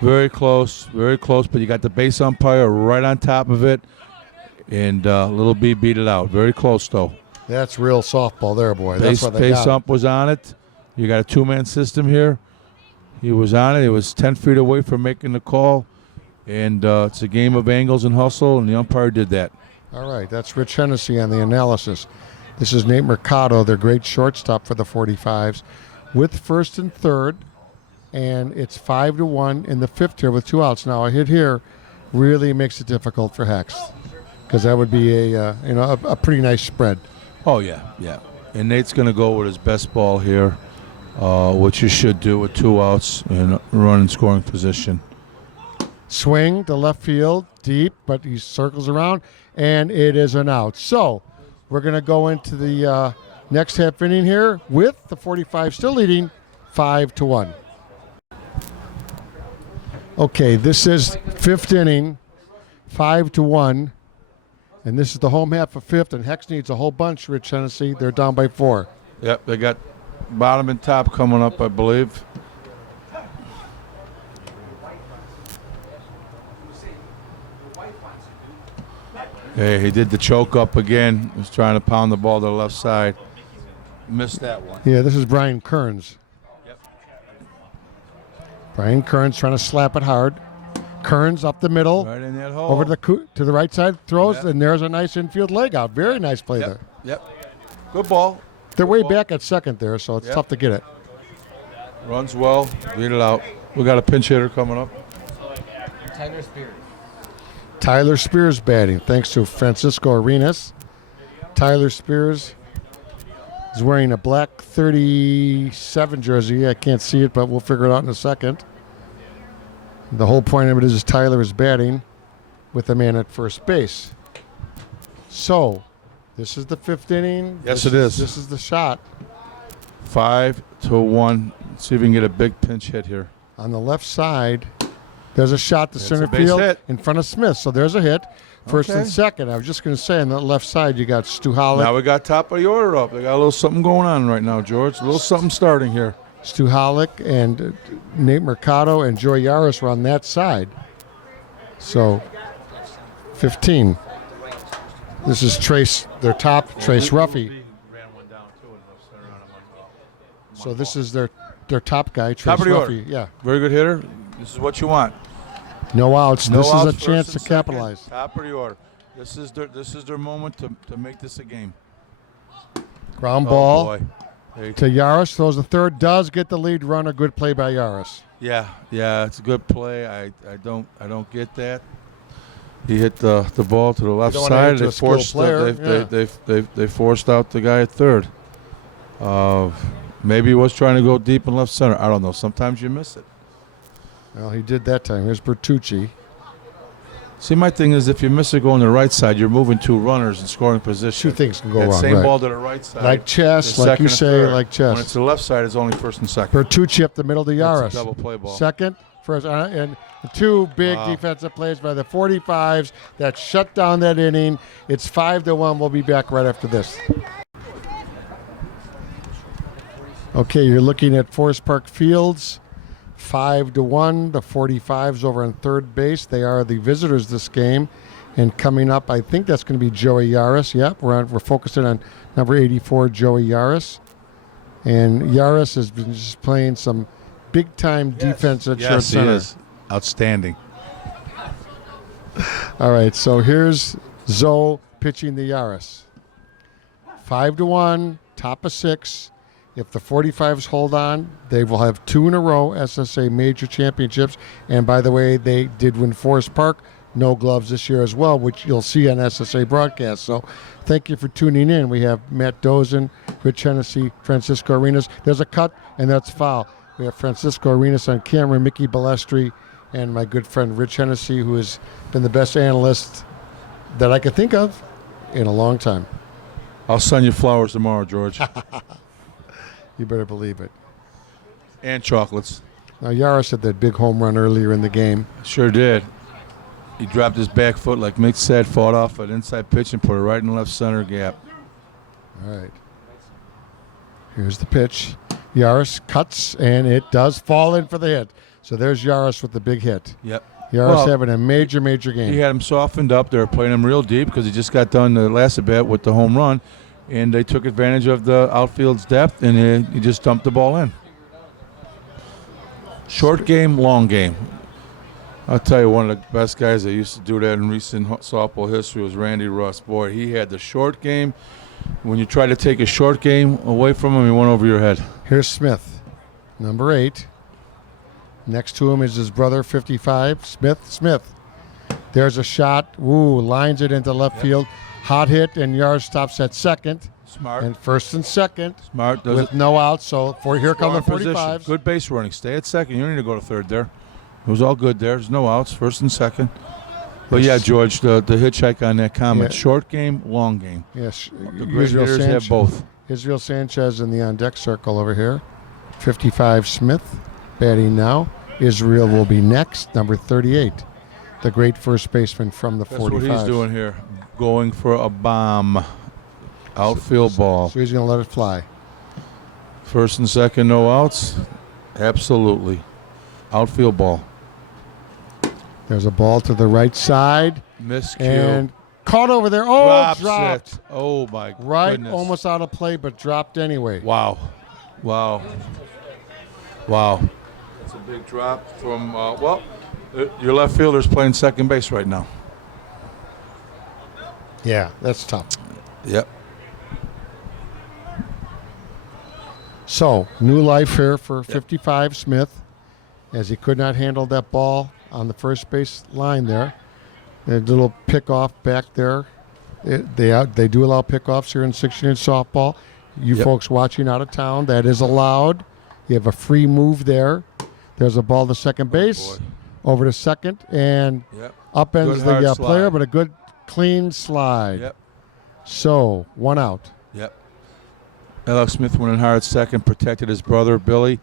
Very close, but you got the base umpire right on top of it, and Little B beat it out. Very close, though. That's real softball there, boy. That's what they base got. ump was on it. You got a two-man system here. He was on it. He was 10 feet away from making the call, and it's a game of angles and hustle, and the umpire did that. All right, that's Rich Hennessy on the analysis. This is Nate Mercado, their great shortstop for the 45s, with first and third. And it's 5-1 in the fifth here with two outs. Now a hit here really makes it difficult for Hexx because that would be a pretty nice spread. Oh yeah. And Nate's going to go with his best ball here, which you should do with two outs and run in scoring position. Swing to left field, deep, but he circles around, and it is an out. So we're going to go into the next half inning here with the 45 still leading 5-1. Okay, this is fifth inning, 5-1, and this is the home half of fifth, and Hexx needs a whole bunch, Rich Hennessy. They're down by 4. Yep, they got bottom and top coming up, I believe. Hey, he did the choke up again. He was trying to pound the ball to the left side. Missed that one. Yeah, this is Brian Kearns. Brian Kearns trying to slap it hard. Kearns up the middle. Right in that hole. Over to the right side, throws, and there's a nice infield leg out. Very nice play there. Yep. Good ball. They're way back at second there, so it's tough to get it. Runs well. Beat it out. We got a pinch hitter coming up. Tyler Spears batting, thanks to Francisco Arenas. Tyler Spears is wearing a black 37 jersey. I can't see it, but we'll figure it out in a second. The whole point of it is Tyler is batting with a man at first base. So, this is the 5th inning. Yes, This it is. This is the shot. 5-1. Let's see if we can get a big pinch hit here. On the left side, there's a shot to That's center a base field hit. in front of Smith. So there's a hit. First Okay. and second. I was just going to say on the left side, you got Stuhalik. Now we got top of the order up. They got a little something going on right now, George. A little something starting here. Stuhalik and Nate Mercado and Joey Yaris were on that side. So 15. This is Trace, their top, Trace Ruffy. So this is their top guy, Trace Top of the order. Ruffy. Yeah. Very good hitter. This is what you want. No outs. No This outs, is a first chance and to second. capitalize. Top of the order. This is their moment to make this a game. Ground Oh, ball boy. There you to Yaris. Throws the third. Does get the lead runner. Good play by Yaris. Yeah, it's a good play. I don't get that. He hit the ball to the left don't wanna hit side. to They a skilled forced player, they forced out the guy at third. Maybe he was trying to go deep in left center. I don't know. Sometimes you miss it. Well, he did that time. Here's Bertucci. See, my thing is if you miss it going to the right side, you're moving 2 runners in scoring Two position. things can go That wrong. same right. ball to the right side. Like chess, is like you second and say, third. like When it's chess. to the left side, it's only first and second. Bertucci up the middle to That's Yaris. a double play ball. Second, first, and 2 big Wow. defensive plays by the 45s that shut down that inning. It's 5-1. We'll be back right after this. Okay, you're looking at Forest Park Fields. 5-1. The 45s over on third base. They are the visitors this game. And coming up, I think that's going to be Joey Yaris. Yep, we're focusing on number 84, Joey Yaris. And Yaris has been just playing some big-time defense at short Yes, he center. is. Outstanding. All right, so here's Zoe pitching the Yaris. 5-1, top of 6. If the 45s hold on, they will have 2 in a row SSA major championships. And by the way, they did win Forest Park. No gloves this year as well, which you'll see on SSA broadcast. So thank you for tuning in. We have Matt Dozen, Rich Hennessy, Francisco Arenas. There's a cut, and that's foul. We have Francisco Arenas on camera, Mickey Balestri, and my good friend Rich Hennessy, who has been the best analyst that I could think of in a long time. I'll send you flowers tomorrow, George. You better believe it. And chocolates. Now, Yaris had that big home run earlier in the game. Sure did. He dropped his back foot, like Mick said, fought off an inside pitch and put it right in the left center gap. All right. Here's the pitch. Yaris cuts, and it does fall in for the hit. So there's Yaris with the big hit. Yep. Yaris Well, having a major game. He had him softened up. They were playing him real deep because he just got done the last at bat with the home run. And they took advantage of the outfield's depth, and he just dumped the ball in. Short game, long game. I'll tell you, one of the best guys that used to do that in recent softball history was Randy Russ. Boy, he had the short game. When you try to take a short game away from him, he went over your head. Here's Smith, number 8. Next to him is his brother, 55, Smith. There's a shot. Ooh, lines it into left field. Hot hit, and Yaris stops at second. Smart. And first and second Smart does with it. no outs. So here come the Scoring position. 45s. Good base running. Stay at second. You don't need to go to third there. It was all good there. There's no outs. First and second. But yeah, George, the hitchhike on that comment. Yeah. Short game, long game. Yes, The great hitters have both. Israel Sanchez in the on-deck circle over here. 55 Smith batting now. Israel will be next, number 38. The great first baseman from the That's 45s. what he's doing here. Going for a bomb. Outfield ball. So he's going to let it fly. First and second, no outs. Absolutely. Outfield ball. There's a ball to the right side. Miscue. And caught over there. Oh, Drops dropped. it. Oh, my Right, goodness. almost out of play, but dropped anyway. Wow. That's a big drop from, your left fielder's playing second base right now. Yeah, that's tough. Yep. So, new life here for 55 Smith, as he could not handle that ball on the first base line there. A little pickoff back there. They do allow pickoffs here in 16-inch softball. You folks watching out of town, that is allowed. You have a free move there. There's a ball to second base, over to second, and upends the player, but a good clean slide. Yep. So, 1 out. Yep. Alex Smith went in hard second, protected his brother, Billy,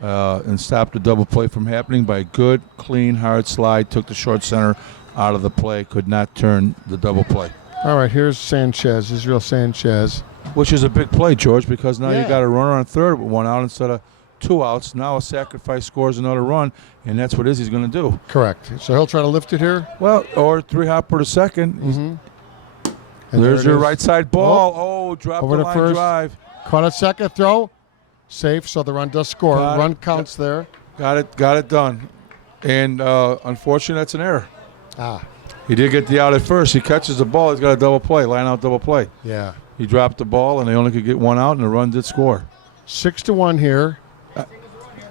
and stopped the double play from happening by a good, clean, hard slide. Took the short center out of the play. Could not turn the double play. All right, here's Sanchez, Israel Sanchez. Which is a big play, George, because now you got a runner on third with 1 out instead of 2 outs. Now a sacrifice scores another run, and that's what Izzy's going to do. Correct. So he'll try to lift it here? Well, or 3-hopper to second. And there's your right side ball. Oh, dropped over the to line first. drive. Caught a second throw. Safe, so the run does score. Got Run it. counts there. Got it done. And unfortunately, that's an error. Ah, He did get the out at first. He catches the ball. He's got a double play, line out double play. yeah. He dropped the ball, and they only could get 1 out, and the run did score. 6-1 here.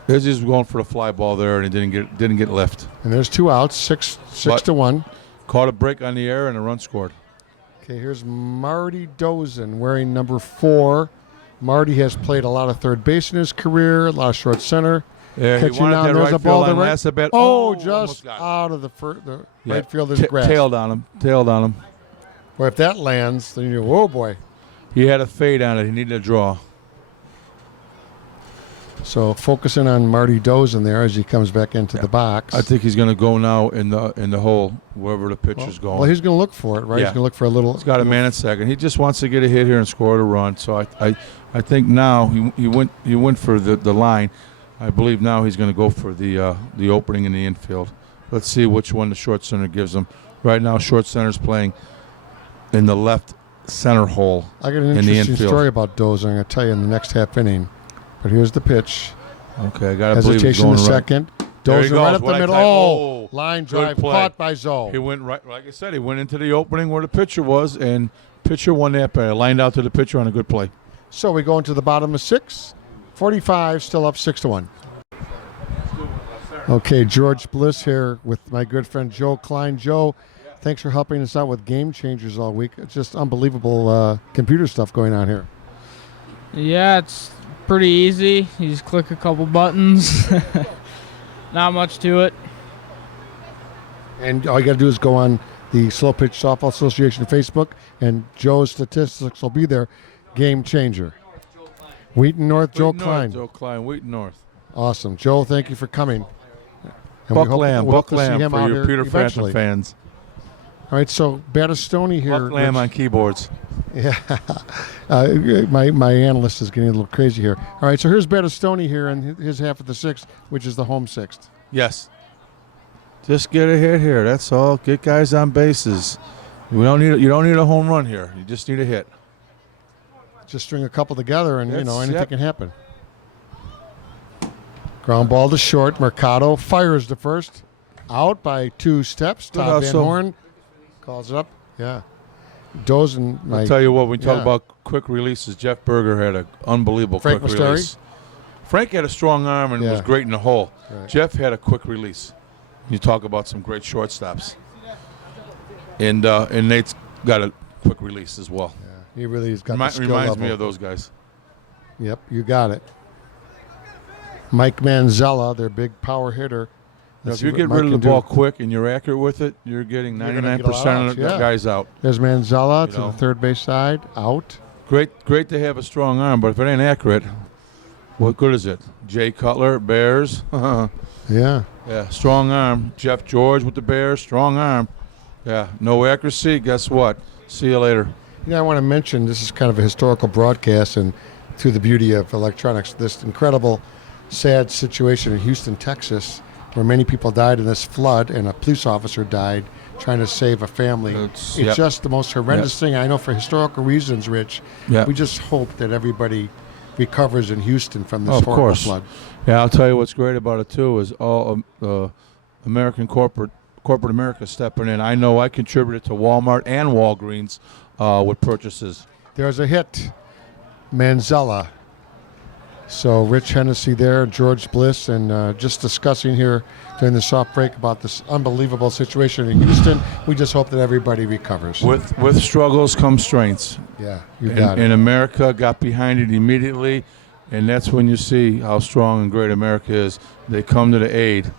Izzy's going for the fly ball there, and he didn't get lift. And there's 2 outs. 6-1. Caught a break on the air, and a run scored. Okay, here's Marty Dozen wearing number 4. Marty has played a lot of third base in his career, a lot of short center. Yeah, he Catching wanted down, that there's right a ball field to line right. last at bat. Oh, almost just got it. out of the right fielder's grasp. Tailed on him. Well, if that lands, then you oh boy. He had a fade on it. He needed a draw. So focusing on Marty Dozen there as he comes back into the box. I think he's going to go now in the hole wherever the pitcher's going. Well, he's going to look for it, right? Yeah. He's going to look for a little. He's got a man at second. He just wants to get a hit here and score a run. So I think now he went for the line. I believe now he's going to go for the opening in the infield. Let's see which one the short center gives him. Right now, short center's playing in the left center hole. I got an in the interesting infield. story about Dozen. I'm going to tell you in the next half inning. But here's the pitch. Okay, I got to believe he's Hesitation going to right. second. There he Dozen goes. right up the What I middle. type- Oh, oh, line good drive play. caught by Zoe. He went right, like I said, he went into the opening where the pitcher was, and pitcher won that play. Lined out to the pitcher on a good play. So we go into the bottom of 6. 45, still up 6-1. Okay, George Bliss here with my good friend Joe Klein. Joe, thanks for helping us out with Game Changers all week. It's just unbelievable computer stuff going on here. Yeah, it's pretty easy. You just click a couple buttons. Not much to it. And all you got to do is go on the Slow Pitch Softball Association Facebook, and Joe's statistics will be there. Game Changer. Wheaton North, Joe Klein. Joe Klein, Wheaton North. Awesome. Joe, thank you for coming. And Buck we hope to see Lamb him for out your here Peter eventually. Frampton fans. All right, so Battistoni here. Buck Lamb on keyboards. Yeah. My analyst is getting a little crazy here. All right, so here's Battistoni here in his half of the 6th, which is the home 6th. Yes. Just get a hit here. That's all. Get guys on bases. You don't need a home run here. You just need a hit. Just string a couple together, and anything Yep. can happen. Ground ball to short. Mercado fires the first. Out by 2 steps. Good Todd Van hustle. Horn calls it up. Yeah. Dozen. I'll tell you what, when we talk yeah. about quick releases, Jeff Berger had an unbelievable Frank quick Musteri? release. Frank had a strong arm and was Yeah. great in the hole. Right. Jeff had a quick release. You talk about some great shortstops. And Nate's got a quick release as well. Yeah, he really has got the skill Reminds level. me of those guys. Yep, you got it. Mike Manzella, their big power hitter. Now, Let's if you see what get Mike rid of the can do. ball quick and you're accurate with it, you're getting You're gonna 99% get a lot of out, the yeah. guys out. There's Manzella to know. the third base side. Out. Great to have a strong arm, but if it ain't accurate, what good is it? Jay Cutler, Bears. Yeah. Yeah, strong arm. Jeff George with the Bears, strong arm. Yeah, no accuracy. Guess what? See you later. I want to mention this is kind of a historical broadcast, and through the beauty of electronics, this incredible, sad situation in Houston, Texas, where many people died in this flood, and a police officer died trying to save a family. It's Yep. just the most horrendous thing. I know for historical reasons, Rich. Yeah. We just hope that everybody recovers in Houston from this Of horrible course. flood. Yeah, I'll tell you what's great about it too is all American corporate America stepping in. I know I contributed to Walmart and Walgreens with purchases. There's a hit. Manzella So Rich Hennessy there, George Bliss, and just discussing here during the soft break about this unbelievable situation in Houston. We just hope that everybody recovers. With struggles come strengths. Yeah, you got And it. America got behind it immediately, and that's when you see how strong and great America is. They come to the aid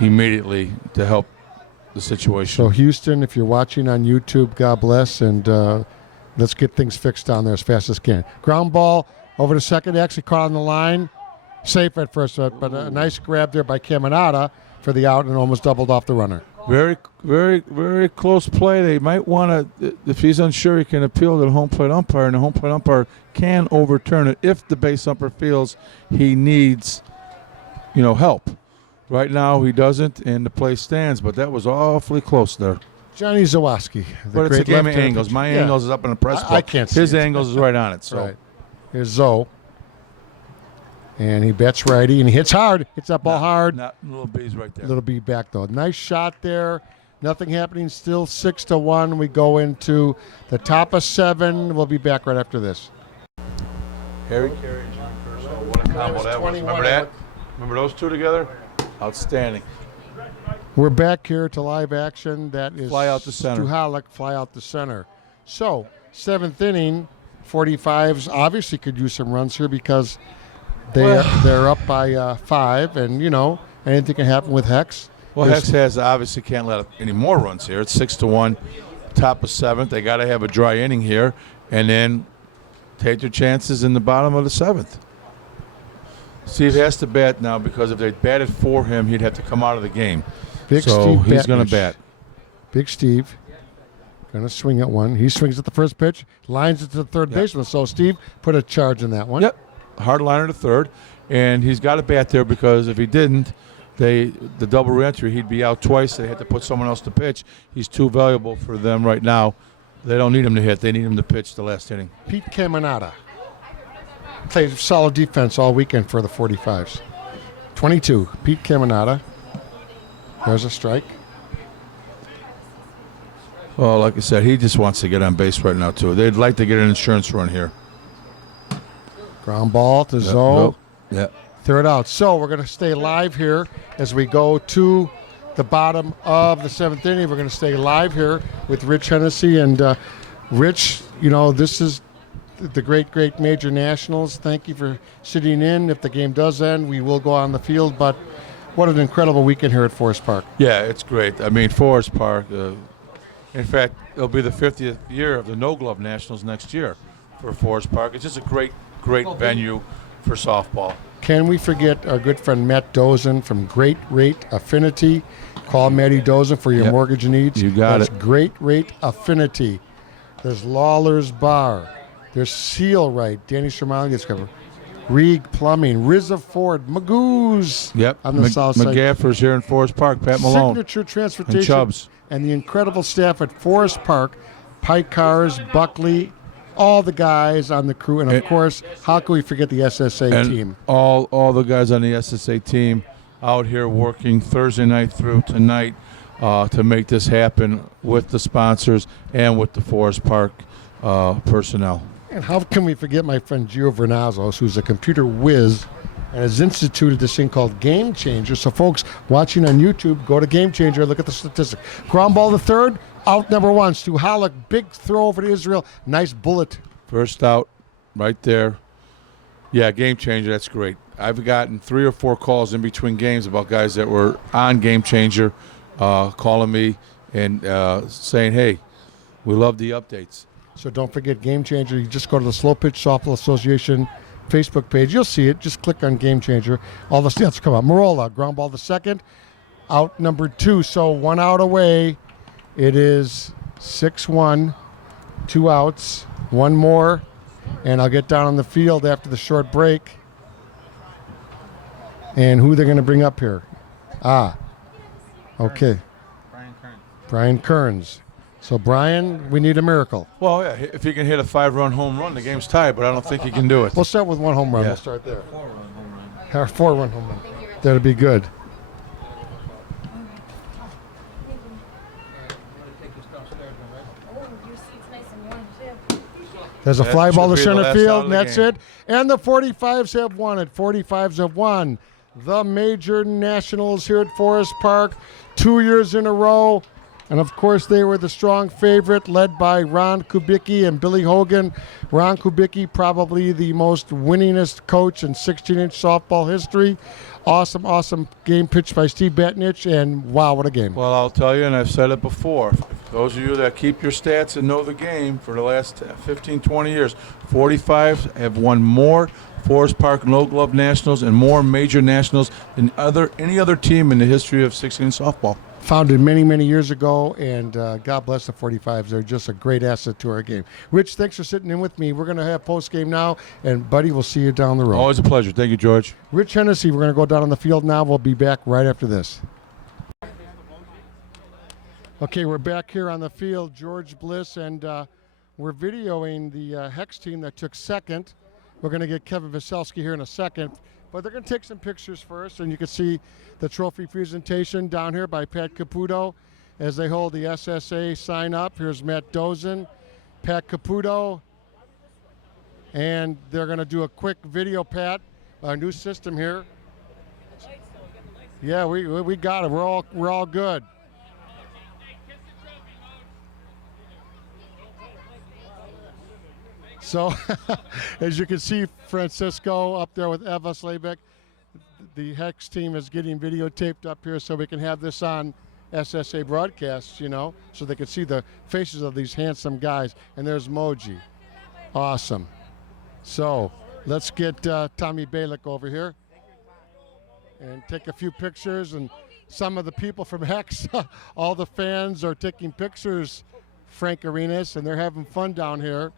immediately to help the situation. So Houston, if you're watching on YouTube, God bless, and let's get things fixed down there as fast as can. Ground ball over to second, actually caught on the line. Safe at first, but a nice grab there by Caminada for the out and almost doubled off the runner. Very, very, very close play. They might want to, if he's unsure, he can appeal to the home plate umpire, and the home plate umpire can overturn it if the base umpire feels he needs, help. Right now he doesn't, and the play stands, but that was awfully close there. Johnny Zawaski. But it's a game of angles. My angles is up in the press box. I can't see His it. angles is right on it. So. Right. Here's Zoe. And he bets righty, and he hits hard. Hits that ball hard. Not little B's right there. Little B back, though. Nice shot there. Nothing happening. Still 6-1. We go into the top of 7. We'll be back right after this. Harry Carey and John Kershaw. What a combo that was. Remember that? Remember those two together? Outstanding. We're back here to live action. That is Fly out to center. Stuhalik, fly out to center. So, 7th inning, 45s obviously could use some runs here because they're up by 5, and anything can happen with Hexx. Well, Hexx obviously can't let up any more runs here. It's 6-1, top of 7th. They got to have a dry inning here, and then take their chances in the bottom of the 7th. Steve has to bat now because if they batted for him, he'd have to come out of the game. Big so Steve he's going to Batnish. bat. Big Steve going to swing at one. He swings at the first pitch, lines it to the third baseman. So Steve put a charge in that one. Yep. Hard liner to third, and he's got to bat there because if he didn't, the double reentry, he'd be out twice. They had to put someone else to pitch. He's too valuable for them right now. They don't need him to hit. They need him to pitch the last inning. Pete Caminada played solid defense all weekend for the 45s. 22, Pete Caminada. There's a strike. Well, like I said, he just wants to get on base right now, too. They'd like to get an insurance run here. Ground ball to Zoe. Yeah. Third out. So we're going to stay live here as we go to the bottom of the 7th inning. We're going to stay live here with Rich Hennessy. And Rich, this is the great Major Nationals. Thank you for sitting in. If the game does end, we will go on the field. But what an incredible weekend here at Forest Park. Yeah, it's great. I mean, Forest Park, in fact, it'll be the 50th year of the No Glove Nationals next year for Forest Park. It's just a great venue for softball. Can we forget our good friend Matt Dozen from Great Rate Affinity? Call Matty Dozen for your mortgage needs. You got That's it. Great Rate Affinity. There's Lawler's Bar. There's Seal Right. Danny Sherman gets covered. Reed Plumbing. Rizza Ford. Magoo's. Yep. On the south side. McGaffers here in Forest Park. Pat Malone. Signature And Transportation. Chubbs. And the incredible staff at Forest Park. Pike Cars, Buckley, all the guys on the crew. And, of course, how can we forget the SSA team? All the guys on the SSA team out here working Thursday night through tonight to make this happen with the sponsors and with the Forest Park personnel. And how can we forget my friend Gio Vernazos, who's a computer whiz and has instituted this thing called Game Changer. So, folks watching on YouTube, go to Game Changer, look at the statistic. Ground ball to third, out number 1. Stuhalik, big throw over to Israel. Nice bullet. First out, right there. Yeah, Game Changer, that's great. I've gotten 3 or 4 calls in between games about guys that were on Game Changer calling me and saying, hey, we love the updates. So don't forget Game Changer. You just go to the Slow Pitch Softball Association Facebook page. You'll see it. Just click on Game Changer. All the stats come out. Marola, ground ball to second. Out number 2. So 1 out away. It is 6-1. 2 outs. 1 more. And I'll get down on the field after the short break. And who they're going to bring up here. Okay. Brian Kearns. So, Brian, we need a miracle. Well, yeah, if he can hit a 5-run home run, the game's tied, but I don't think he can do it. We'll start with 1 home run. Yeah. We'll start there. 4-run home run. 4-run home run. That'll be good. There's a That fly ball should to be the center last out field, of and the that's game. it. And the 45s have won it. 45s have won the Major Nationals here at Forest Park 2 years in a row. And, of course, they were the strong favorite, led by Ron Kubicki and Billy Hogan. Ron Kubicki, probably the most winningest coach in 16-inch softball history. Awesome, awesome game pitched by Steve Batnich, and wow, what a game. Well, I'll tell you, and I've said it before, those of you that keep your stats and know the game for the last 15, 20 years, 45 have won more Forest Park No Glove Nationals and more major nationals than any other team in the history of 16-inch softball. Founded many, many years ago, and God bless the 45s. They're just a great asset to our game. Rich, thanks for sitting in with me. We're going to have post-game now, and, buddy, we'll see you down the road. Always a pleasure. Thank you, George. Rich Hennessy, we're going to go down on the field now. We'll be back right after this. Okay, we're back here on the field. George Bliss, and we're videoing the Hexx team that took second. We're going to get Kevin Vaselski here in a second, but they're going to take some pictures first, and you can see the trophy presentation down here by Pat Caputo as they hold the SSA sign up. Here's Matt Dozen, Pat Caputo, and they're going to do a quick video, Pat, our new system here. Yeah, we got it. We're all good. So, as you can see, Francisco up there with Eva Slaybeck, the Hexx team is getting videotaped up here so we can have this on SSA broadcasts, so they can see the faces of these handsome guys. And there's Moji. Awesome. So, let's get Tommy Balick over here and take a few pictures. And some of the people from Hexx, all the fans are taking pictures, Frank Arenas, and they're having fun down here.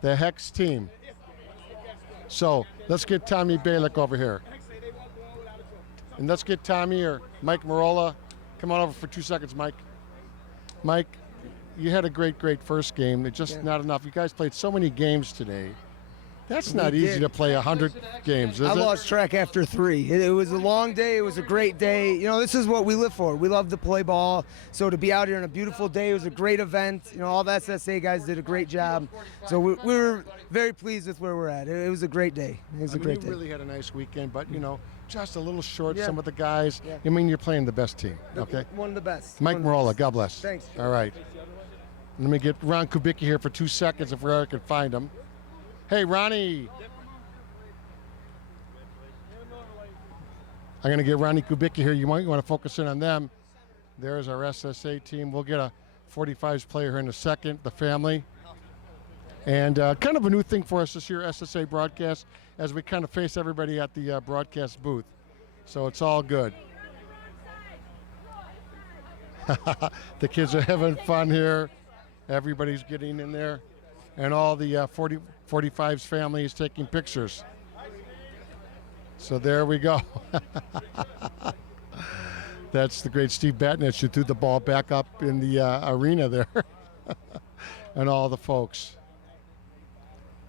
The Hexx team. So let's get Tommy Balick over here. And let's get Tommy or Mike Marola. Come on over for 2 seconds, Mike. Mike, you had a great first game. It's just not enough. You guys played so many games today. That's not easy to play 100 games, is it? I lost track after 3. It was a long day. It was a great day. This is what we live for. We love to play ball. So to be out here on a beautiful day, it was a great event. All the SSA guys did a great job. So we were very pleased with where we're at. It was a great day. It was a great day. You really had a nice weekend, but, just a little short, Yeah. some of the guys. Yeah. You're playing the best team, okay? One of the best. Mike One of the Marola, best. God bless. Thanks. All right. Let me get Ron Kubicki here for 2 seconds if I can find him. Hey, Ronnie. I'm going to get Ronnie Kubicki here. You might want to focus in on them. There's our SSA team. We'll get a 45s player here in a second, the family. And kind of a new thing for us this year, SSA broadcast, as we kind of face everybody at the broadcast booth. So it's all good. The kids are having fun here. Everybody's getting in there. And all the 45s family is taking pictures. So there we go. That's the great Steve Batnich who threw the ball back up in the arena there. And all the folks.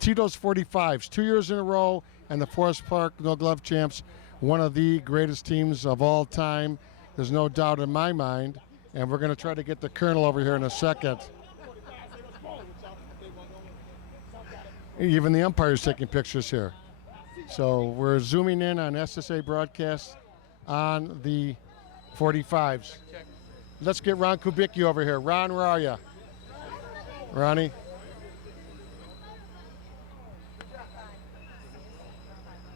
Titos 45s, 2 years in a row, and the Forest Park No Glove champs, one of the greatest teams of all time. There's no doubt in my mind. And we're going to try to get the Colonel over here in a second. Even the umpire's taking pictures here. So we're zooming in on SSA broadcast on the 45s. Let's get Ron Kubicki over here. Ron, where are you? Ronnie?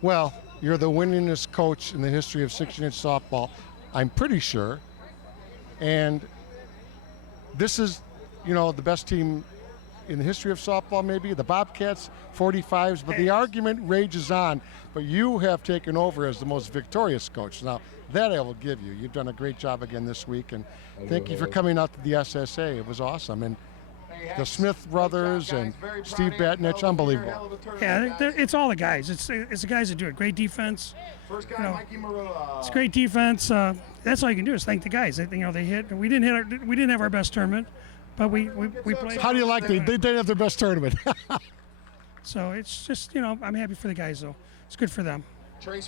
Well, you're the winningest coach in the history of 16-inch softball, I'm pretty sure. And this is, the best team in the history of softball, maybe, the Bobcats, 45s, but the argument rages on. But you have taken over as the most victorious coach. Now, that I will give you. You've done a great job again this week, and thank you for coming out to the SSA. It was awesome. And the Smith brothers and Steve Batnich, unbelievable. Yeah, it's all the guys. It's the guys that do it. Great defense. It's great defense. That's all you can do is thank the guys. They hit. We didn't have our best tournament, but we played. How do you like they didn't have their best tournament? So it's just I'm happy for the guys though. It's good for them.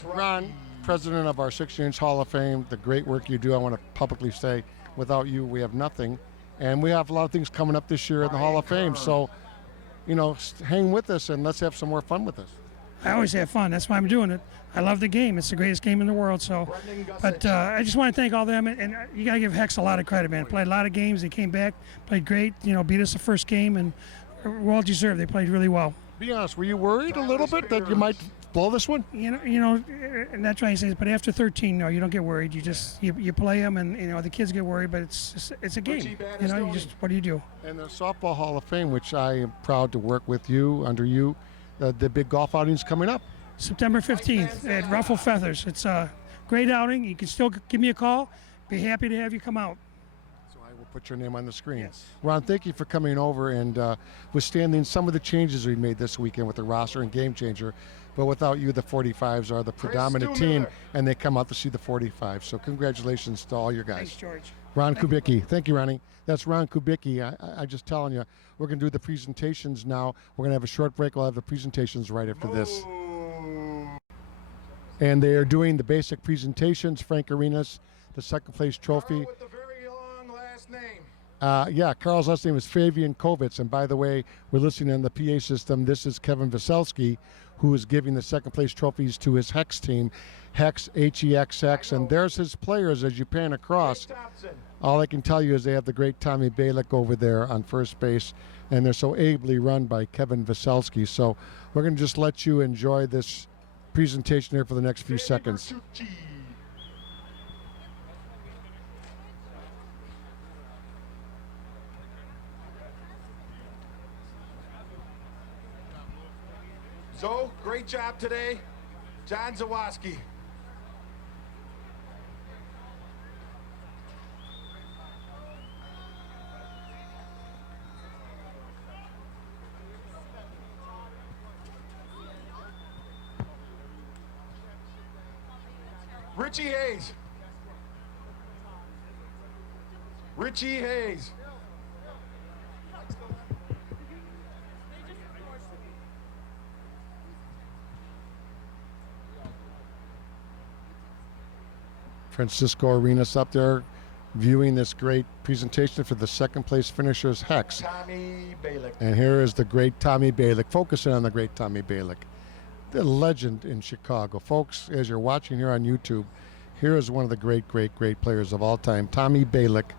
Ron, president of our 16-inch Hall of Fame, the great work you do. I want to publicly say, without you, we have nothing. And we have a lot of things coming up this year in the Hall of Fame. So, hang with us and let's have some more fun with us. I always have fun. That's why I'm doing it. I love the game. It's the greatest game in the world. So, but I just want to thank all them, and you got to give Hexx a lot of credit, man. Played a lot of games. They came back, played great. Beat us the first game, and well deserved. They played really well. Be honest, were you worried a little bit that you might blow this one? And that's why I say. But after 13, no, you don't get worried. You just you play them, and the kids get worried. But it's a game. You just what do you do? And the Softball Hall of Fame, which I am proud to work with you under you, the big golf outing's coming up. September 15th at Ruffle Feathers. It's a great outing. You can still give me a call. Be happy to have you come out. So I will put your name on the screen. Yes. Ron, thank you for coming over and withstanding some of the changes we made this weekend with the roster and Game Changer. But without you, the 45s are the predominant team, and they come out to see the 45s. So congratulations to all your guys. Thanks, George. Ron Kubicki. Thank you, Ronnie. That's Ron Kubicki. I just telling you, we're going to do the presentations now. We're going to have a short break. We'll have the presentations right after this. And they are doing the basic presentations. Frank Arenas, the second place trophy. With the very long last name. Yeah, Carl's last name is Fabian Kovitz. And by the way, we're listening on the PA system. This is Kevin Veselski, who is giving the second place trophies to his Hexx team, Hexx, Hexx. And there's his players as you pan across. All I can tell you is they have the great Tommy Balick over there on first base, and they're so ably run by Kevin Veselski. So we're going to just let you enjoy this presentation here for the next few seconds. So, great job today, John Zawoski. Richie Hayes. Richie Hayes. Francisco Arenas up there viewing this great presentation for the second place finishers, Hexx. Tommy Balick. And here is the great Tommy Balick, focusing on the great Tommy Balick, the legend in Chicago. Folks, as you're watching here on YouTube, here is one of the great players of all time, Tommy Balick,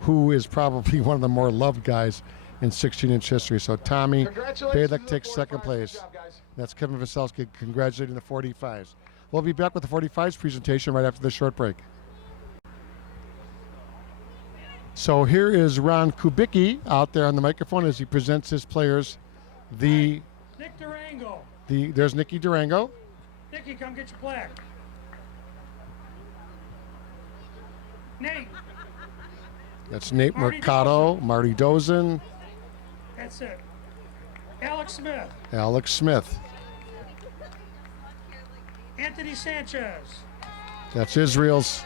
who is probably one of the more loved guys in 16-inch history. So Tommy Balick takes second place. Job, guys. That's Kevin Veselski congratulating the 45s. We'll be back with the 45s presentation right after this short break. So here is Ron Kubicki out there on the microphone as he presents his players. Nick Durango. There's Nicky Durango. Nicky, come get your plaque. Nate. That's Nate Marty Mercado, Marty Dozen, That's it. Alex Smith. Alex Smith. Anthony Sanchez. That's Israel's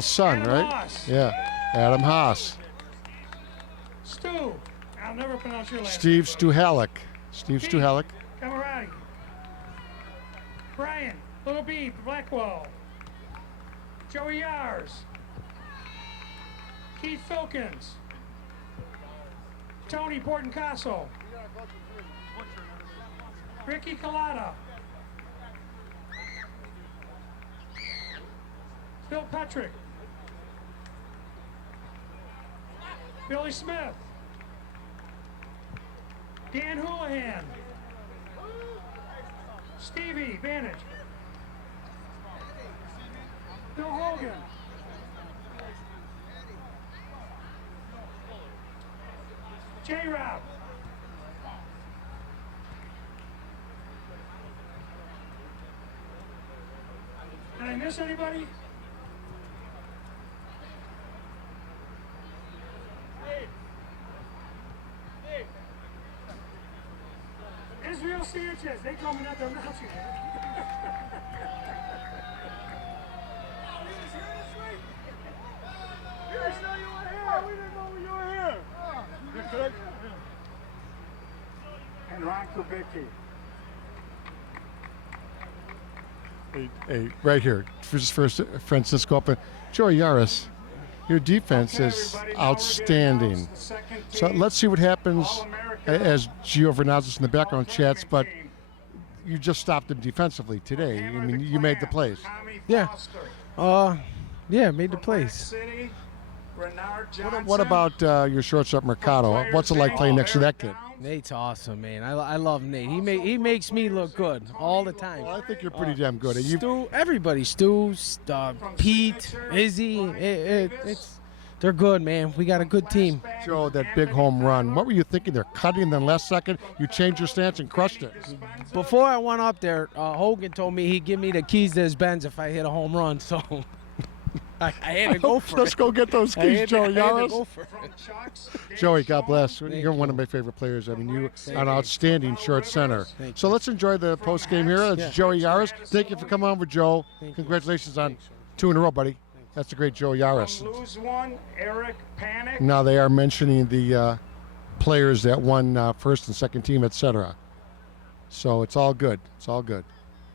son, Adam right? Haas. Yeah, Adam Haas. Stu. I'll never pronounce your last Steve name. Stuhalik. Steve Pete. Stuhalik. Camarati. Brian. Little B. Blackwell. Joey Yars. Keith Filkins. Tony Portencaso. Ricky Collada. Phil Petrick. Billy Smith. Dan Houlihan. Stevie Vantage. Bill Hogan. J-Rob. Did I miss anybody? Israel Sanchez, they told me not to announce you. And Ron Kubicki. Hey, right here, first Francisco up. Joey Yaris. Your defense is outstanding. So let's see what happens as Gio Vernazos in the background chats, but you just stopped him defensively today. I mean, you made the plays. Yeah. Yeah, made the plays. What about your shortstop Mercado? What's it like playing next to that kid? Nate's awesome, man. I love Nate. He makes me look good all the time. Well, I think you're pretty damn good. Stu, everybody, Stu, Pete, Izzy, they're good, man. We got a good team. Joe, that big home run. What were you thinking? They're cutting the last second. You changed your stance and crushed it. Before I went up there, Hogan told me he'd give me the keys to his Benz if I hit a home run, so I had to go for it. Let's go get those keys, Joey Yaris. Go for it. Joey, God bless. You're one of my favorite players. I mean, you are an outstanding short center. So let's enjoy the post game here. It's Joey Yaris. Thank you for coming on with Joe. Congratulations on 2 in a row, buddy. That's a great Joe Yaris. Lose one, Eric Panic. Now they are mentioning the players that won first and second team, etc. So it's all good. It's all good.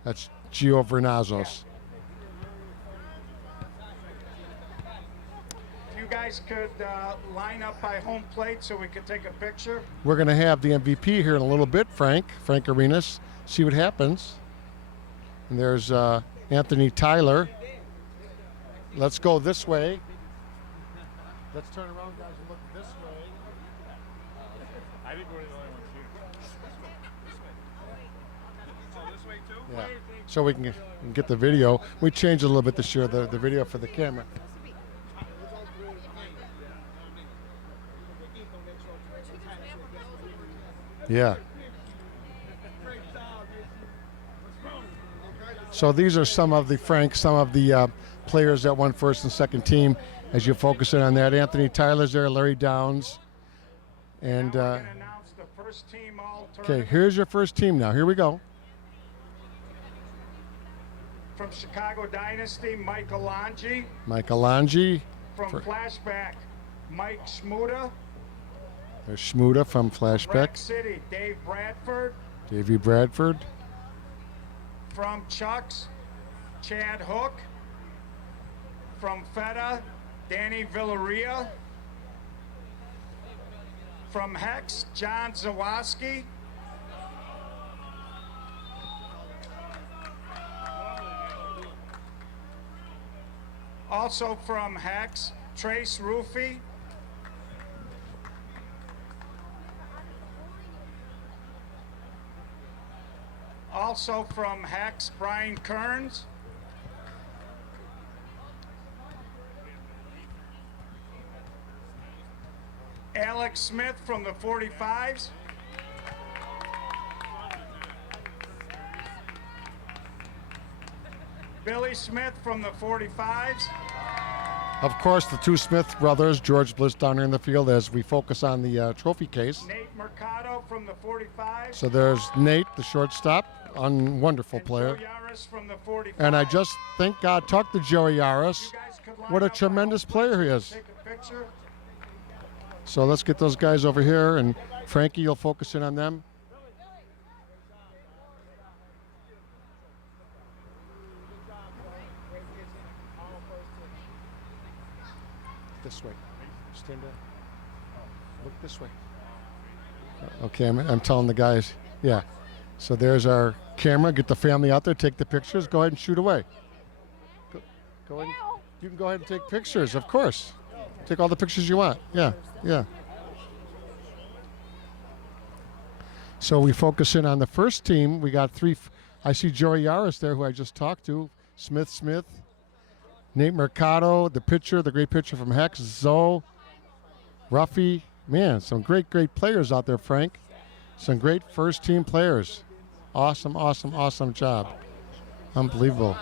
That's Gio Vernazos. If you guys could line up by home plate so we could take a picture. We're going to have the MVP here in a little bit, Frank Arenas. See what happens. And there's Anthony Tyler. Let's go this way. Let's turn around, guys, and look this way. I think we're the only ones here. So this way too? Yeah. So we can get the video. We changed a little bit this year, the video for the camera. Yeah. So these are some of the players that won first and second team. As you focus in on that, Anthony Tyler's there, Larry Downs, and okay. Here's your first team now. Here we go. From Chicago Dynasty, Michael Lange. From Flashback, Mike Shmuda. There's Shmuda from Flashback. Rec City, Dave Bradford. Davey Bradford. From Chucks, Chad Hook. From Feta, Danny Villaria. From Hexx, John Zawoski. Also from Hexx, Trace Rufy. Also from Hexx, Brian Kearns. Alex Smith from the 45s. Billy Smith from the 45s. Of course, the two Smith brothers, George Bliss down here in the field as we focus on the trophy case. Nate Mercado from the 45s. So there's Nate, the shortstop, wonderful player. Joe Yaris from the 45s. And I just, thank God, talked to Joey Yaris. What a tremendous player he is. Take a picture. So let's get those guys over here, and Frankie, you'll focus in on them. This way. Stand there. Look this way. Okay, I'm telling the guys. Yeah. So there's our camera. Get the family out there. Take the pictures. Go ahead and shoot away. Go ahead. You can go ahead and take pictures, of course. Take all the pictures you want. Yeah, yeah. So we focus in on the first team. We got 3. I see Joey Yaris there, who I just talked to. Smith, Nate Mercado, the pitcher, the great pitcher from Hexx, Zoe, Ruffy. Man, some great players out there, Frank. Some great first team players. Awesome job. Unbelievable.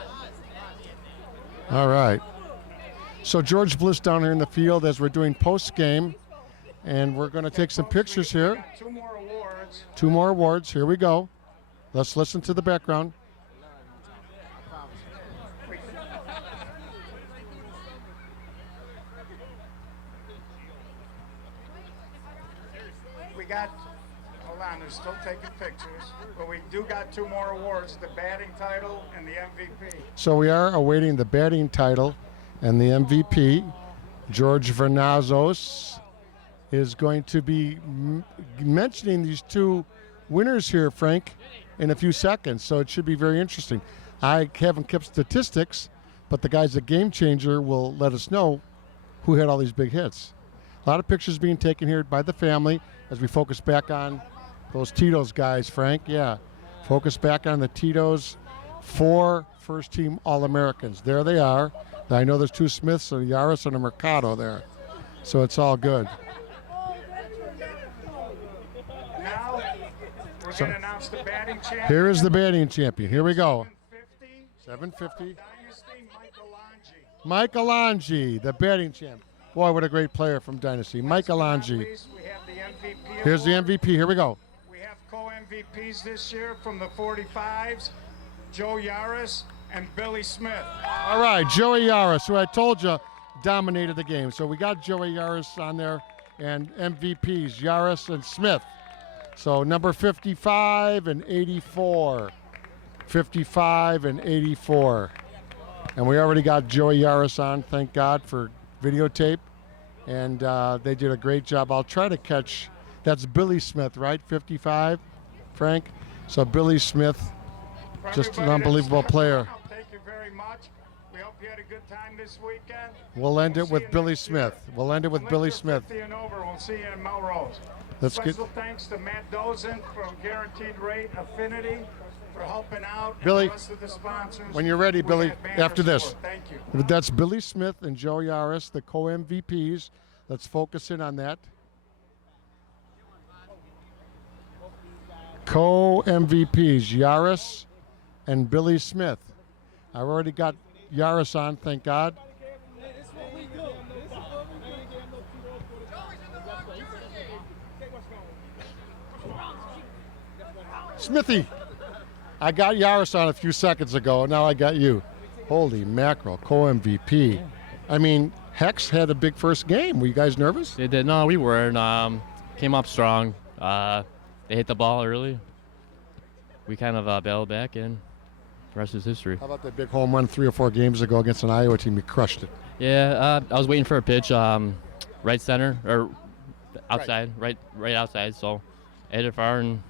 All right. So George Bliss down here in the field as we're doing post game, and we're going to take some pictures here. 2 more awards. 2 more awards. Here we go. Let's listen to the background. We got, hold on, they're still taking pictures, but we do got 2 more awards, the batting title and the MVP. So we are awaiting the batting title and the MVP. George Vernazos is going to be mentioning these two winners here, Frank, in a few seconds. So it should be very interesting. I haven't kept statistics, but the guys at Game Changer will let us know who had all these big hits. A lot of pictures being taken here by the family as we focus back on those Titos guys, Frank. Yeah, focus back on the Titos, 4 first-team All-Americans. There they are. I know there's 2 Smiths, a Yaris, and a Mercado there. So it's all good. Now, we're going to announce the batting champion. Here is the batting champion. Here we go. 750. Dynasty, Michaelangi, the batting champ. Boy, what a great player from Dynasty. Michaelangi. We have the MVP. Here's the award. MVP. Here we go. We have co-MVPs this year from the 45s, Joe Yaris and Billy Smith. All right, Joey Yaris, who I told you dominated the game. So we got Joey Yaris on there, and MVPs, Yaris and Smith. So number 55 and 84. 55 and 84. And we already got Joey Yaris on, thank God, for videotape. And they did a great job. I'll try to catch, that's Billy Smith, right? 55, Frank? So Billy Smith, just an unbelievable player. Thank you very much. We hope you had a good time this weekend. We'll end it with Billy Smith. We'll end it with Billy Smith. 50 and over. We'll see you in Melrose. Let's get Special thanks to Matt Dozen from Guaranteed Rate Affinity for helping out. Billy, and the rest of the sponsors. when you're ready, who Billy, had banner after this. support. Thank you. That's Billy Smith and Joe Yaris, the co-MVPs. Let's focus in on that. Co-MVPs, Yaris and Billy Smith. I've already got Yaris on, thank God. Smithy, I got Yaris on a few seconds ago, and now I got you. Holy mackerel, co-MVP. I mean, Hexx had a big first game. Were you guys nervous? They did. No, we weren't. Came up strong. They hit the ball early. We kind of bailed back, and the rest is history. How about that big home run 3 or 4 games ago against an Iowa team? You crushed it. Yeah, I was waiting for a pitch, right center or outside, right outside. So I hit it far and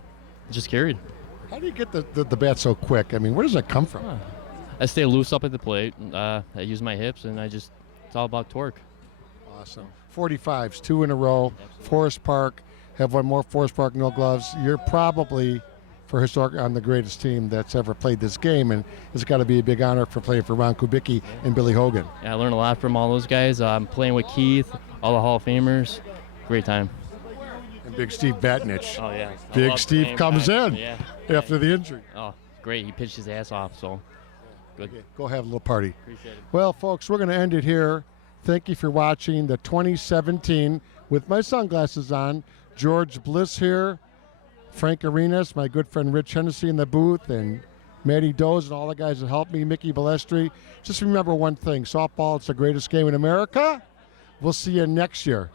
just carried. How do you get the bat so quick? I mean, where does that come from? I stay loose up at the plate. I use my hips, and it's all about torque. Awesome. 45s, 2 in a row. Forest Park, have one more. Forest Park, no gloves. You're probably, for historic, on the greatest team that's ever played this game, and it's got to be a big honor for playing for Ron Kubicki and Billy Hogan. Yeah, I learned a lot from all those guys. Playing with Keith, all the Hall of Famers. Great time. And Big Steve Batnich. Oh, yeah. Big Steve comes in after the injury. Oh, great. He pitched his ass off, so good. Okay, go have a little party. Appreciate it. Well, folks, we're going to end it here. Thank you for watching the 2017 with my sunglasses on. George Bliss here, Frank Arenas, my good friend Rich Hennessy in the booth, and Matty Doze and all the guys that helped me, Mickey Balestri. Just remember one thing, softball, it's the greatest game in America. We'll see you next year.